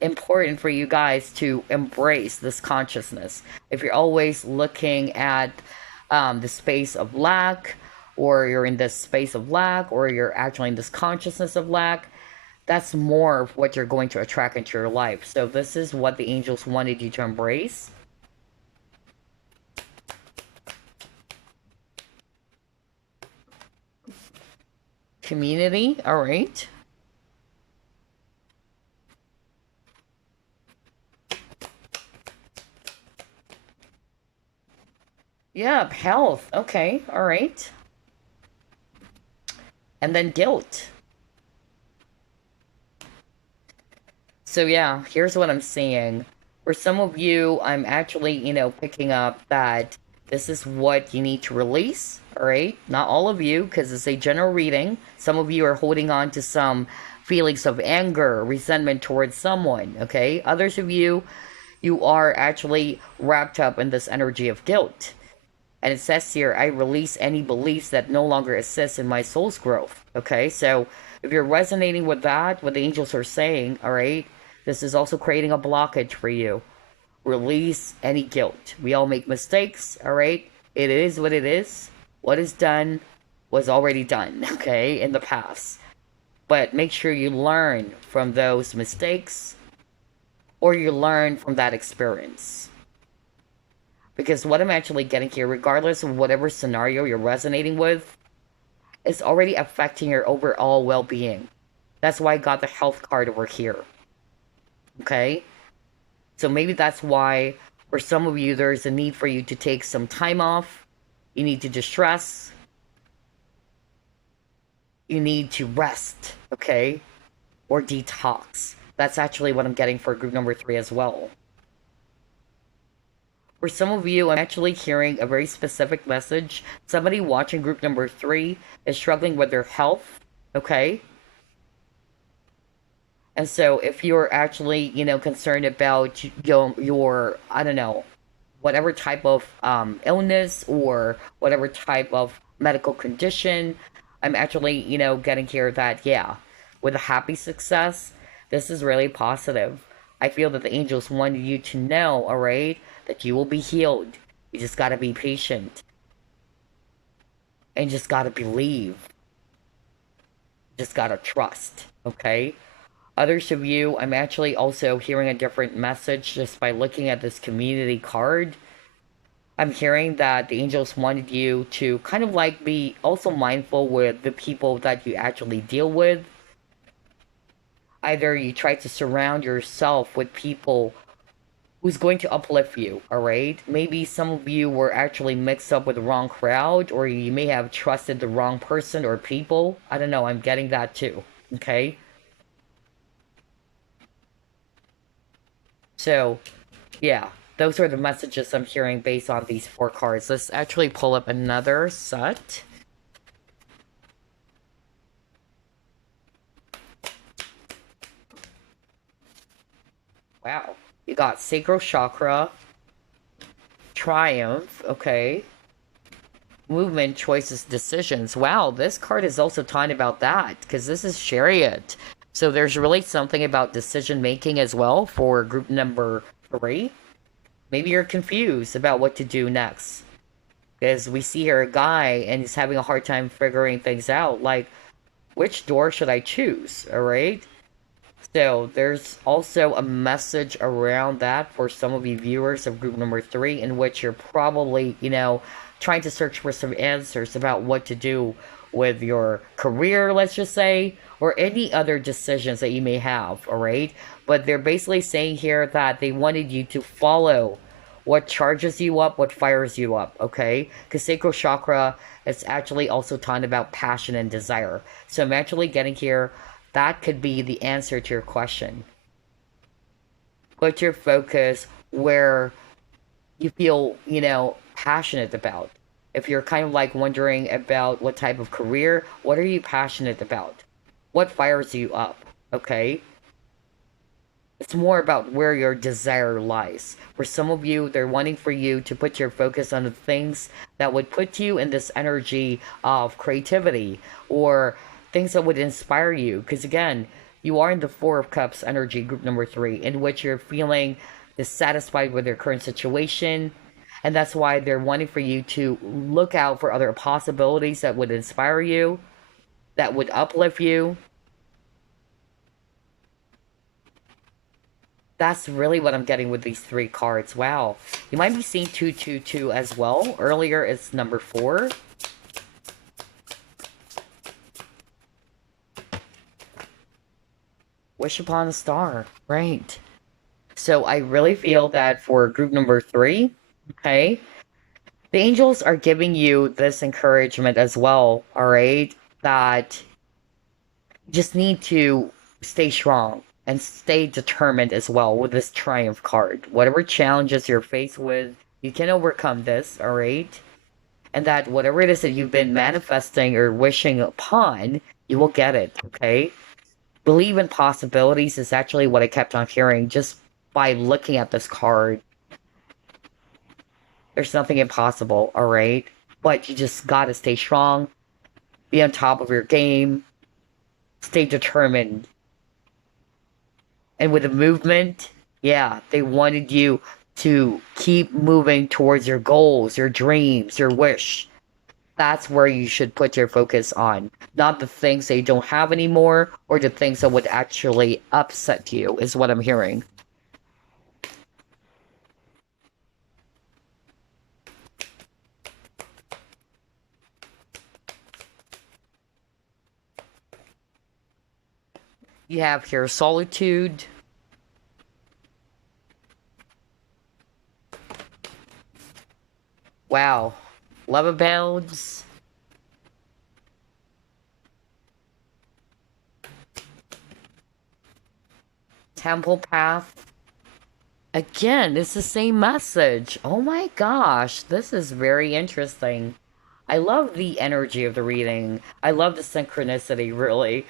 important for you guys to embrace this consciousness. If you're always looking at the space of lack, or you're in this space of lack, or you're actually in this consciousness of lack, that's more of what you're going to attract into your life. So this is what the angels wanted you to embrace. Community, all right. Yeah, health, okay, all right. And then guilt. So yeah, here's what I'm seeing. For some of you, I'm actually, picking up that this is what you need to release, all right? Not all of you, because it's a general reading. Some of you are holding on to some feelings of anger, resentment towards someone, okay? Others of you, you are actually wrapped up in this energy of guilt. And it says here, I release any beliefs that no longer assist in my soul's growth, okay? So if you're resonating with that, what the angels are saying, all right, this is also creating a blockage for you. Release any guilt. We all make mistakes, all right? It is what it is. What is done was already done, okay, in the past. But make sure you learn from those mistakes, or you learn from that experience. Because what I'm actually getting here, regardless of whatever scenario you're resonating with, is already affecting your overall well-being. That's why I got the health card over here. Okay? So maybe that's why, for some of you, there's a need for you to take some time off. You need to distress. You need to rest, okay? Or detox. That's actually what I'm getting for group number 3 as well. For some of you, I'm actually hearing a very specific message. Somebody watching group number 3 is struggling with their health, okay? And so if you're actually, concerned about your I don't know, whatever type of illness or whatever type of medical condition, I'm actually, getting here that, yeah, with a happy success, this is really positive. I feel that the angels wanted you to know, all right, that you will be healed. You just got to be patient. And just got to believe. Just got to trust, okay? Others of you, I'm actually also hearing a different message just by looking at this community card. I'm hearing that the angels wanted you to kind of like be also mindful with the people that you actually deal with. Either you try to surround yourself with people who's going to uplift you, all right? Maybe some of you were actually mixed up with the wrong crowd, or you may have trusted the wrong person or people. I don't know, I'm getting that too, okay? So, yeah, those are the messages I'm hearing based on these four cards. Let's actually pull up another set. Wow. You got Sacral Chakra, Triumph, okay. Movement, choices, decisions. Wow, this card is also talking about that because this is Chariot. So there's really something about decision making as well for group number three. Maybe you're confused about what to do next. Because we see here a guy and he's having a hard time figuring things out. Like, which door should I choose? All right. So there's also a message around that for some of you viewers of group number three, in which you're probably, trying to search for some answers about what to do with your career, let's just say, or any other decisions that you may have, all right? But they're basically saying here that they wanted you to follow what charges you up, what fires you up, okay? Because sacral chakra is actually also talking about passion and desire. So I'm actually getting here that could be the answer to your question. Put your focus where you feel, passionate about. If you're kind of like wondering about what type of career, what are you passionate about? What fires you up? Okay? It's more about where your desire lies. For some of you, they're wanting for you to put your focus on the things that would put you in this energy of creativity or things that would inspire you. Because again, you are in the Four of Cups energy, group number three, in which you're feeling dissatisfied with your current situation. And that's why they're wanting for you to look out for other possibilities that would inspire you, that would uplift you. That's really what I'm getting with these three cards. Wow. You might be seeing 222 as well. Earlier it's number 4. Wish upon a star. Right. So I really feel that for group number 3, okay, the angels are giving you this encouragement as well, all right, that you just need to stay strong and stay determined as well with this triumph card. Whatever challenges you're faced with, you can overcome this, all right? And that whatever it is that you've been manifesting or wishing upon, you will get it, okay? Believe in possibilities is actually what I kept on hearing just by looking at this card. There's nothing impossible, all right? But you just gotta stay strong, be on top of your game, stay determined. And with the movement, yeah, they wanted you to keep moving towards your goals, your dreams, your wish. That's where you should put your focus on, not the things that you don't have anymore or the things that would actually upset you, is what I'm hearing. You have here solitude. Wow. Love abounds. Temple path. Again, it's the same message. Oh my gosh, this is very interesting. I love the energy of the reading. I love the synchronicity, really.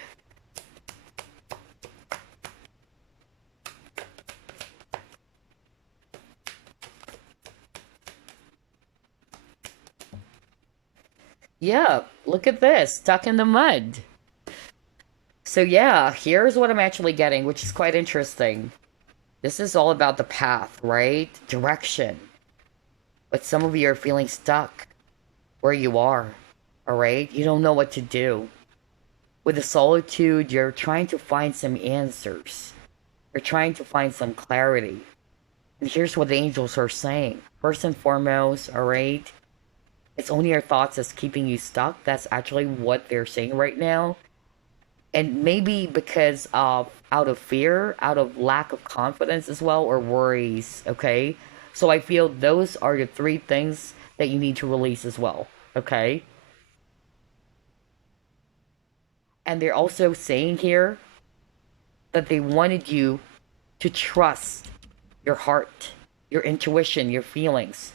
Yeah, look at this, stuck in the mud. So yeah, here's what I'm actually getting, which is quite interesting. This is all about the path, right? Direction. But some of you are feeling stuck where you are, all right? You don't know what to do. With the solitude, you're trying to find some answers. You're trying to find some clarity. And here's what the angels are saying. First and foremost, all right, it's only your thoughts that's keeping you stuck. That's actually what they're saying right now. And maybe because of out of fear, out of lack of confidence as well, or worries, okay? So I feel those are the three things that you need to release as well, okay? And they're also saying here that they wanted you to trust your heart, your intuition, your feelings.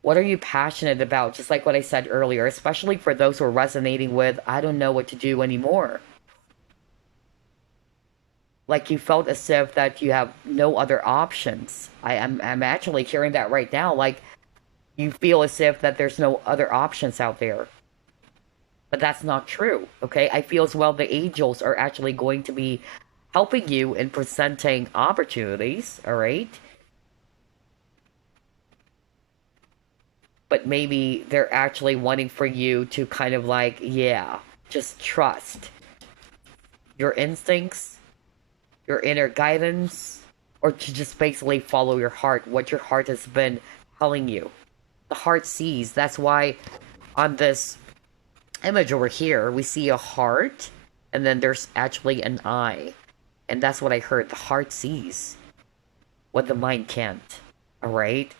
What are you passionate about? Just like what I said earlier, especially for those who are resonating with, I don't know what to do anymore. Like you felt as if that you have no other options. I'm actually hearing that right now. Like you feel as if that there's no other options out there. But that's not true, okay? I feel as well the angels are actually going to be helping you in presenting opportunities, all right? But maybe they're actually wanting for you to kind of like, yeah, just trust your instincts, your inner guidance, or to just basically follow your heart, what your heart has been telling you. The heart sees. That's why on this image over here, we see a heart, and then there's actually an eye. And that's what I heard. The heart sees what the mind can't. Alright?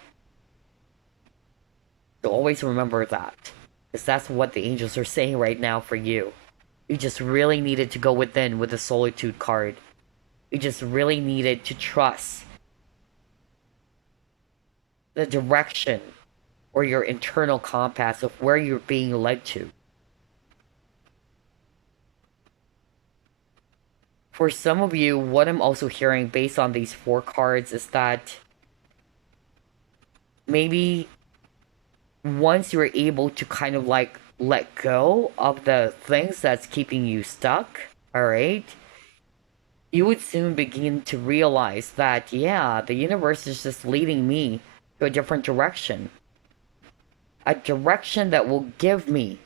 So always remember that. Because that's what the angels are saying right now for you. You just really needed to go within with the solitude card. You just really needed to trust the direction or your internal compass of where you're being led to. For some of you, what I'm also hearing based on these four cards is that maybe once you're able to kind of like let go of the things that's keeping you stuck, all right, you would soon begin to realize that, yeah, the universe is just leading me to a different direction. A direction that will give me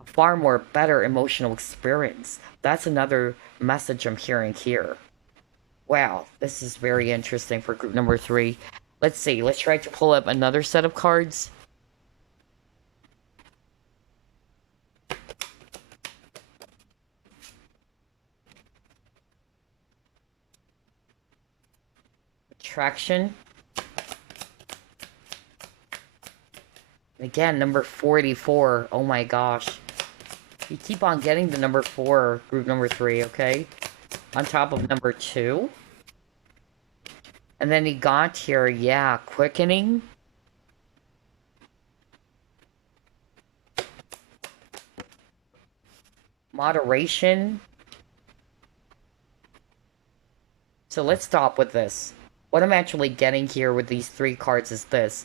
a far more better emotional experience. That's another message I'm hearing here. Wow, this is very interesting for group number 3. Let's see, let's try to pull up another set of cards. Attraction. Again, number 44. Oh my gosh. You keep on getting the number 4, group number 3, okay? On top of number 2. And then he got here, yeah, quickening. Moderation. So let's stop with this. What I'm actually getting here with these 3 cards is this.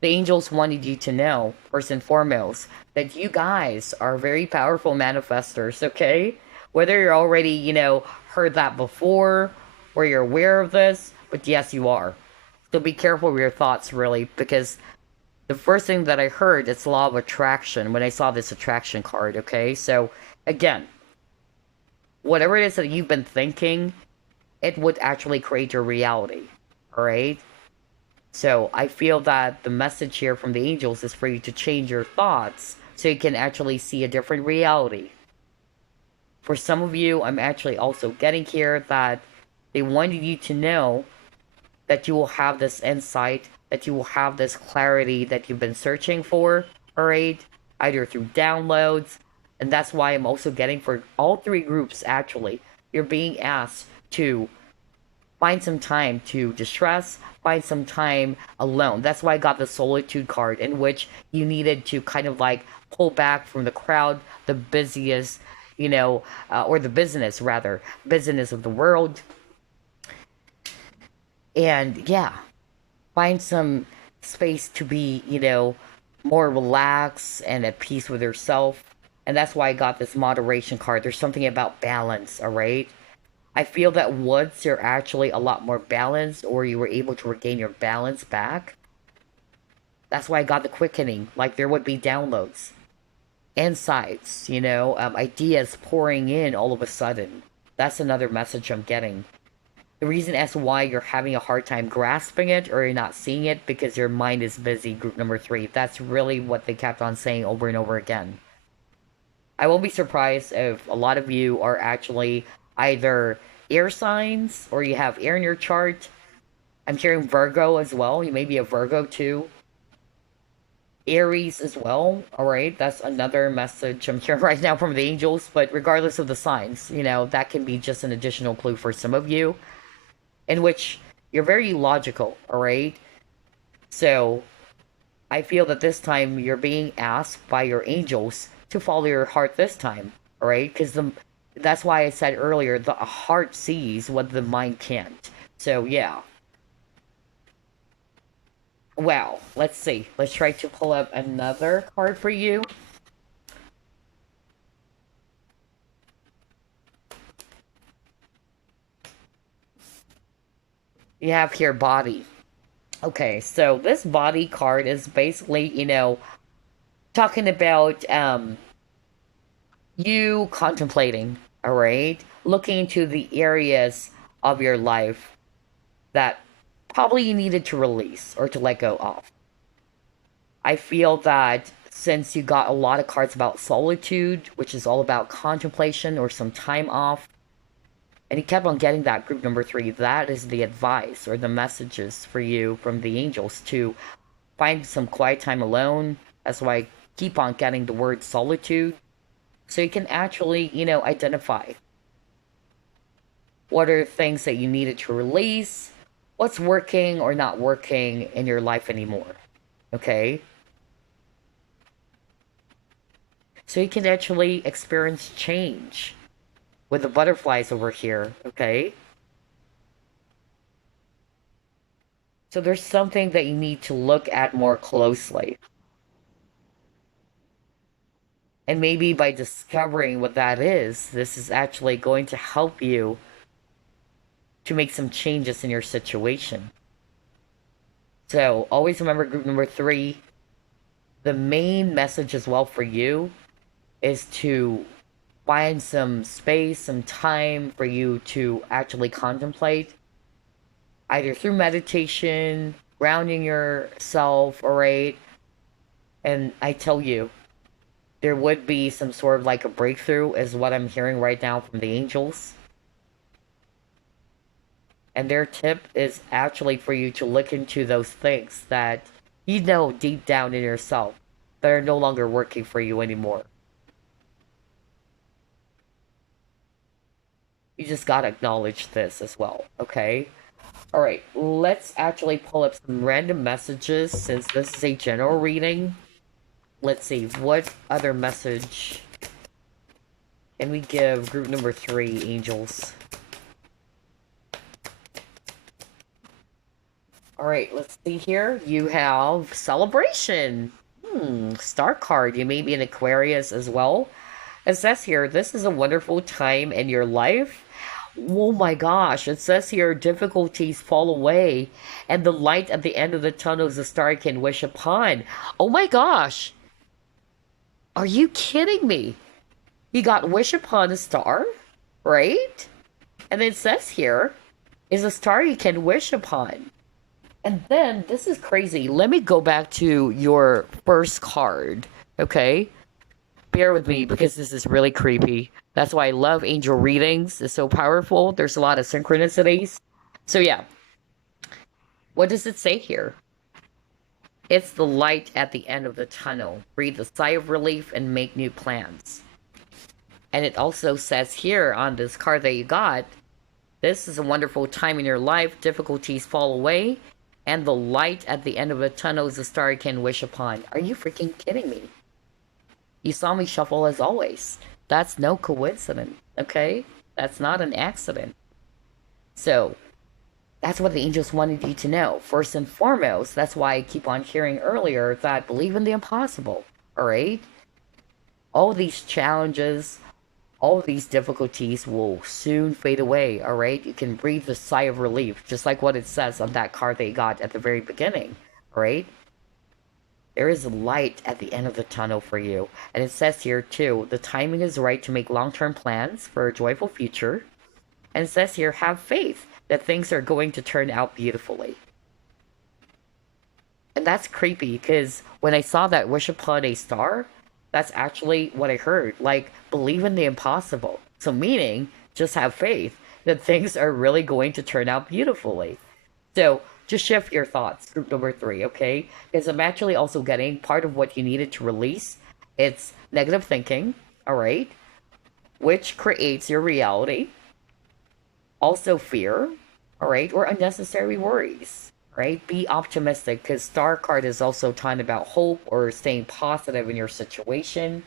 The angels wanted you to know, first and foremost, that you guys are very powerful manifestors, okay? Whether you're already, heard that before, or you're aware of this, but yes, you are. So be careful with your thoughts, really, because the first thing that I heard is law of attraction when I saw this attraction card, okay? So, again, whatever it is that you've been thinking, it would actually create your reality, alright? So I feel that the message here from the angels is for you to change your thoughts so you can actually see a different reality. For some of you, I'm actually also getting here that they wanted you to know that you will have this insight, that you will have this clarity that you've been searching for, alright? Either through downloads, and that's why I'm also getting for all 3 groups actually. You're being asked to find some time to distress, find some time alone. That's why I got the solitude card, in which you needed to kind of like pull back from the crowd, the busiest, or the business rather, business of the world. And yeah, find some space to be, more relaxed and at peace with yourself. And that's why I got this moderation card. There's something about balance, alright? I feel that once you're actually a lot more balanced, or you were able to regain your balance back, that's why I got the quickening. Like there would be downloads, insights, ideas pouring in all of a sudden. That's another message I'm getting. The reason as why you're having a hard time grasping it or you're not seeing it because your mind is busy, group number three. That's really what they kept on saying over and over again. I won't be surprised if a lot of you are actually either air signs or you have air in your chart. I'm hearing Virgo as well. You may be a Virgo too. Aries as well. All right, that's another message I'm hearing right now from the angels. But regardless of the signs, that can be just an additional clue for some of you, in which you're very logical. All right, so I feel that this time you're being asked by your angels to follow your heart this time. All right, because that's why I said earlier the heart sees what the mind can't. So yeah. Well, let's see. Let's try to pull up another card for you. You have here body. Okay, so this body card is basically, talking about you contemplating, all right? Looking into the areas of your life that probably you needed to release or to let go of. I feel that since you got a lot of cards about solitude, which is all about contemplation or some time off, and you kept on getting that group number three, that is the advice or the messages for you from the angels to find some quiet time alone. That's why I keep on getting the word solitude. So you can actually, identify what are things that you needed to release, what's working or not working in your life anymore. Okay? So you can actually experience change with the butterflies over here, okay? So there's something that you need to look at more closely. And maybe by discovering what that is, this is actually going to help you to make some changes in your situation. So always remember group number three, the main message as well for you is to find some space, some time for you to actually contemplate, either through meditation, grounding yourself, all right? And I tell you, there would be some sort of like a breakthrough, is what I'm hearing right now from the angels. And their tip is actually for you to look into those things that you know deep down in yourself that are no longer working for you anymore. You just gotta acknowledge this as well, okay? Alright, let's actually pull up some random messages since this is a general reading. Let's see, what other message can we give group number three, angels? Alright, let's see here. You have celebration. Star card. You may be an Aquarius as well. It says here, this is a wonderful time in your life. Oh my gosh, it says here difficulties fall away and the light at the end of the tunnel is a star you can wish upon. Oh my gosh. Are you kidding me? You got wish upon a star, right? And it says here is a star you can wish upon. And then this is crazy. Let me go back to your first card, okay? Bear with me because this is really creepy. That's why I love angel readings. It's so powerful. There's a lot of synchronicities. So yeah. What does it say here? It's the light at the end of the tunnel. Breathe a sigh of relief and make new plans. And it also says here on this card that you got, this is a wonderful time in your life. Difficulties fall away. And the light at the end of the tunnel is a star you can wish upon. Are you freaking kidding me? You saw me shuffle as always. That's no coincidence, okay? That's not an accident. So, that's what the angels wanted you to know. First and foremost, that's why I keep on hearing earlier that believe in the impossible, alright? All these challenges, all of these difficulties will soon fade away, alright? You can breathe a sigh of relief, just like what it says on that card that you got at the very beginning, alright? There is light at the end of the tunnel for you. And it says here, too, the timing is right to make long-term plans for a joyful future. And it says here, have faith. that things are going to turn out beautifully. And that's creepy because when I saw that wish upon a star, that's actually what I heard. Like, believe in the impossible. So, meaning, just have faith that things are really going to turn out beautifully. So, just shift your thoughts, group number three, okay? Because I'm actually also getting part of what you needed to release. It's negative thinking, all right? Which creates your reality. Also, fear, all right? Or unnecessary worries, right? Be optimistic because Star card is also talking about hope or staying positive in your situation,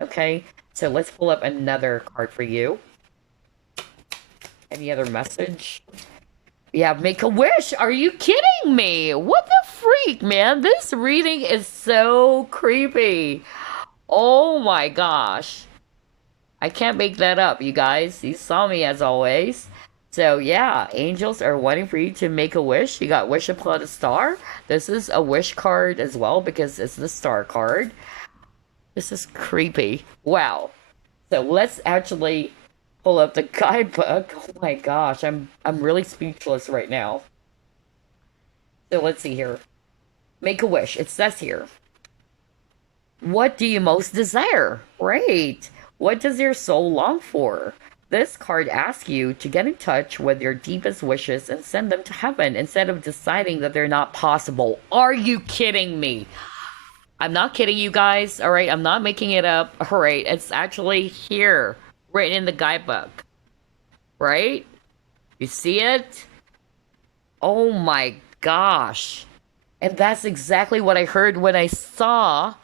okay? So, let's pull up another card for you. Any other message? Yeah, make a wish. Are you kidding me? What the freak, man? This reading is so creepy. Oh my gosh. I can't make that up, you guys. You saw me as always. So yeah, angels are wanting for you to make a wish. You got wish upon a star. This is a wish card as well because it's the star card. This is creepy. Wow. So let's actually pull up the guidebook. Oh my gosh, I'm really speechless right now. So let's see here. Make a wish. It says here. What do you most desire? Right. What does your soul long for? This card asks you to get in touch with your deepest wishes and send them to heaven instead of deciding that they're not possible. Are you kidding me? I'm not kidding you guys, all right? I'm not making it up. All right, it's actually here, written in the guidebook, right? You see it? Oh my gosh. And that's exactly what I heard when I saw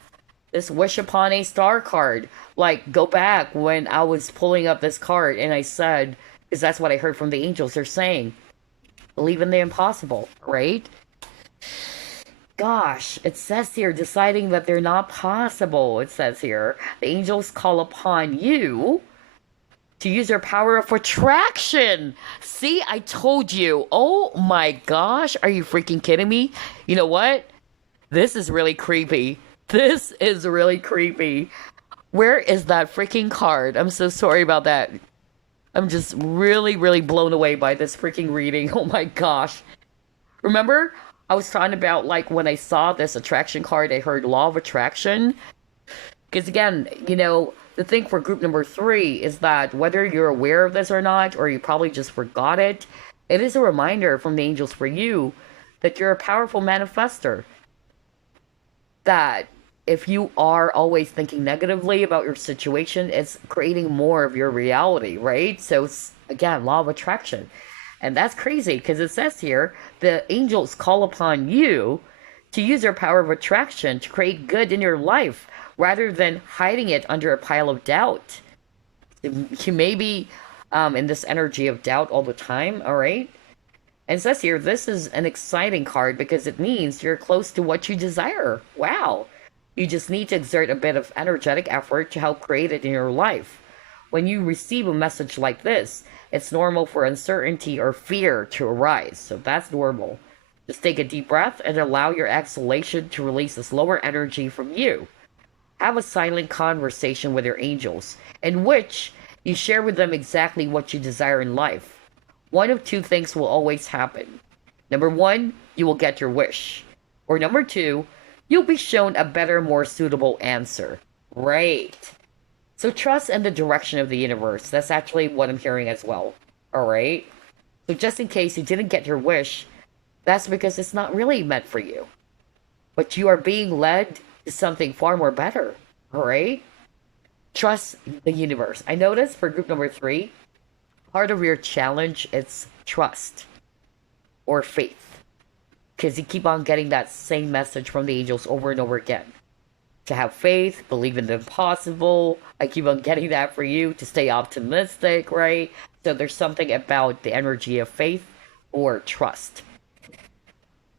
this wish upon a star card. Like, go back when I was pulling up this card and I said, because that's what I heard from the angels. They're saying, believe in the impossible, right? Gosh, it says here, deciding that they're not possible. It says here, the angels call upon you to use your power of attraction. See, I told you. Oh my gosh, are you freaking kidding me? You know what? This is really creepy. This is really creepy. Where is that freaking card? I'm so sorry about that. I'm just really, really blown away by this freaking reading. Oh my gosh. Remember, I was talking about like when I saw this attraction card, I heard law of attraction. Because again, the thing for group number three is that whether you're aware of this or not, or you probably just forgot it, it is a reminder from the angels for you that you're a powerful manifester. That if you are always thinking negatively about your situation, it's creating more of your reality, right? So it's, again, law of attraction. And that's crazy because it says here the angels call upon you to use your power of attraction to create good in your life rather than hiding it under a pile of doubt. You may be in this energy of doubt all the time, all right? And it says here, this is an exciting card because it means you're close to what you desire. Wow. You just need to exert a bit of energetic effort to help create it in your life. When you receive a message like this, it's normal for uncertainty or fear to arise. So that's normal. Just take a deep breath and allow your exhalation to release this lower energy from you. Have a silent conversation with your angels, in which you share with them exactly what you desire in life. One of two things will always happen. Number one, you will get your wish. Or number two, you'll be shown a better, more suitable answer. Right. So trust in the direction of the universe. That's actually what I'm hearing as well. Alright? So just in case you didn't get your wish, that's because it's not really meant for you. But you are being led to something far more better. Alright? Trust the universe. I noticed for group number three, part of your challenge is trust or faith. Because you keep on getting that same message from the angels over and over again. To have faith, believe in the impossible. I keep on getting that for you to stay optimistic, right? So there's something about the energy of faith or trust.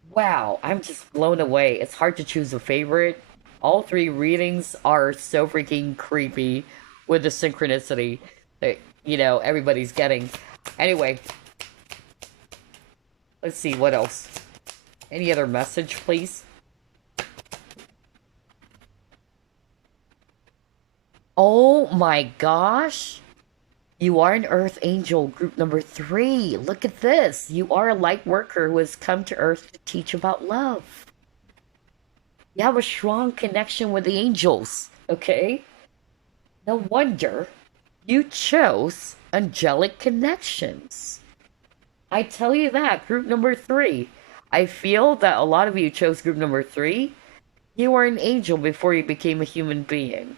Wow, I'm just blown away. It's hard to choose a favorite. All three readings are so freaking creepy with the synchronicity that, everybody's getting. Anyway, let's see, what else? Any other message, please? Oh my gosh. You are an Earth Angel, group number 3. Look at this. You are a light worker who has come to Earth to teach about love. You have a strong connection with the angels, okay? No wonder you chose angelic connections. I tell you that, group number 3. I feel that a lot of you chose group number 3. You were an angel before you became a human being.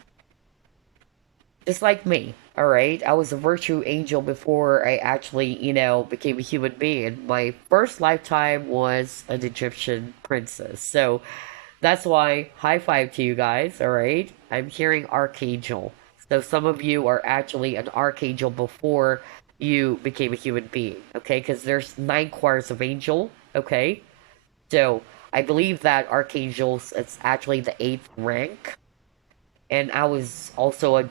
Just like me, alright? I was a virtue angel before I actually, became a human being. My first lifetime was an Egyptian princess. So that's why, high five to you guys, alright? I'm hearing Archangel. So some of you are actually an Archangel before you became a human being, okay? Because there's 9 choirs of angel, okay? So I believe that Archangels, it's actually the 8th rank. And I was also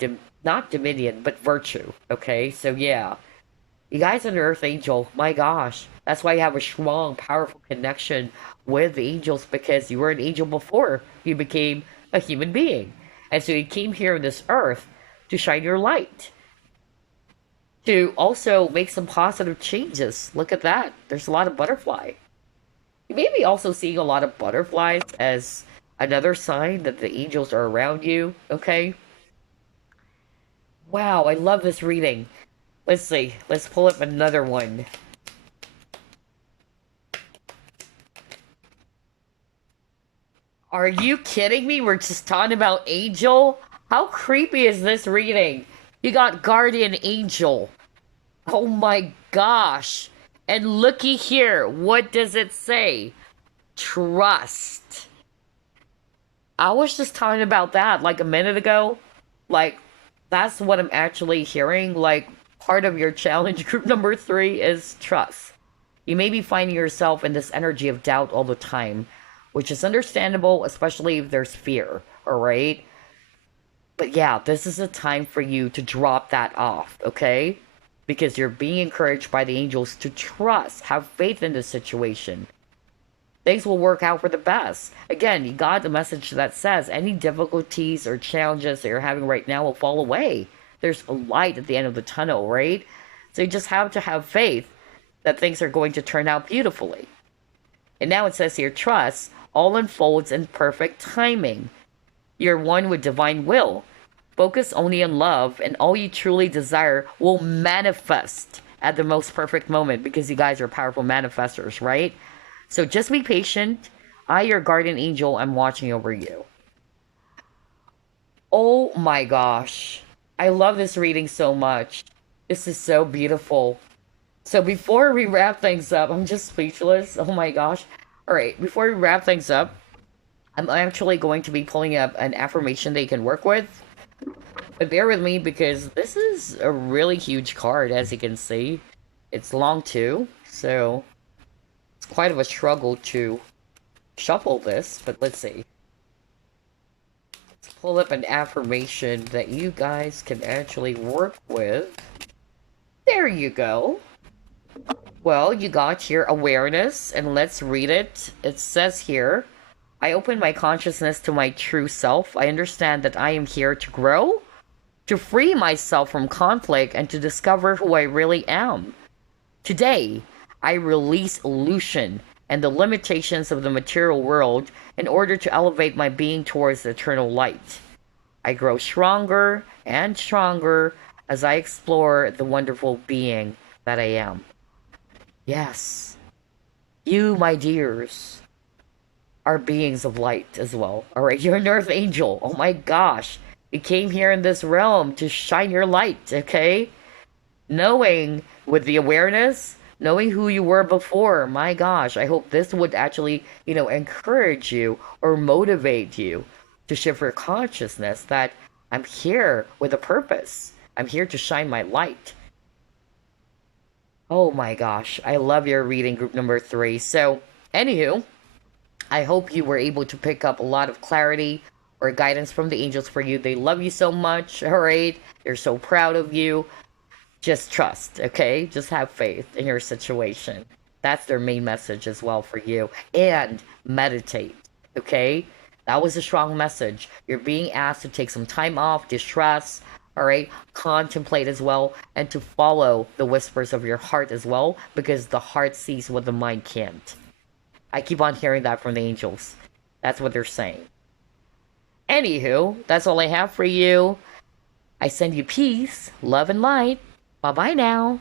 not Dominion, but Virtue, okay? So yeah, you guys are an Earth Angel, my gosh. That's why you have a strong, powerful connection with the angels because you were an angel before you became a human being. And so you came here on this earth to shine your light, to also make some positive changes. Look at that. There's a lot of butterfly. You may be also seeing a lot of butterflies as another sign that the angels are around you, okay? Wow, I love this reading. Let's see. Let's pull up another one. Are you kidding me? We're just talking about Angel? How creepy is this reading? You got Guardian Angel. Oh my gosh. And looky here. What does it say? Trust. I was just talking about that like a minute ago. Like, that's what I'm actually hearing. Like, part of your challenge group number 3 is trust. You may be finding yourself in this energy of doubt all the time, which is understandable, especially if there's fear, alright? But yeah, this is a time for you to drop that off, okay? Because you're being encouraged by the angels to trust, have faith in this situation. Things will work out for the best. Again, you got the message that says any difficulties or challenges that you're having right now will fall away. There's a light at the end of the tunnel, right? So you just have to have faith that things are going to turn out beautifully. And now it says here, trust all unfolds in perfect timing. You're one with divine will. Focus only on love, and all you truly desire will manifest at the most perfect moment because you guys are powerful manifestors, right? So just be patient. I, your guardian angel, am watching over you. Oh my gosh. I love this reading so much. This is so beautiful. So before we wrap things up, I'm just speechless. Oh my gosh. All right, before we wrap things up, I'm actually going to be pulling up an affirmation that you can work with. But bear with me because this is a really huge card, as you can see. It's long too, so it's quite of a struggle to shuffle this, but let's see. Let's pull up an affirmation that you guys can actually work with. There you go. Well, you got your awareness, and let's read it. It says here, I open my consciousness to my true self. I understand that I am here to grow, to free myself from conflict, and to discover who I really am. Today, I release illusion and the limitations of the material world in order to elevate my being towards the eternal light. I grow stronger and stronger as I explore the wonderful being that I am. Yes, you, my dears, are beings of light as well. Alright, you're an earth angel. Oh my gosh. You came here in this realm to shine your light, okay? Knowing with the awareness, knowing who you were before, my gosh, I hope this would actually, encourage you or motivate you to shift your consciousness that I'm here with a purpose. I'm here to shine my light. Oh my gosh, I love your reading, group number 3. So, anywho, I hope you were able to pick up a lot of clarity or guidance from the angels for you. They love you so much, alright? They're so proud of you. Just trust, okay? Just have faith in your situation. That's their main message as well for you. And meditate, okay? That was a strong message. You're being asked to take some time off, distress, All right, contemplate as well, and to follow the whispers of your heart as well, because the heart sees what the mind can't. I keep on hearing that from the angels. That's what they're saying. Anywho, that's all I have for you. I send you peace, love, and light. Bye bye now.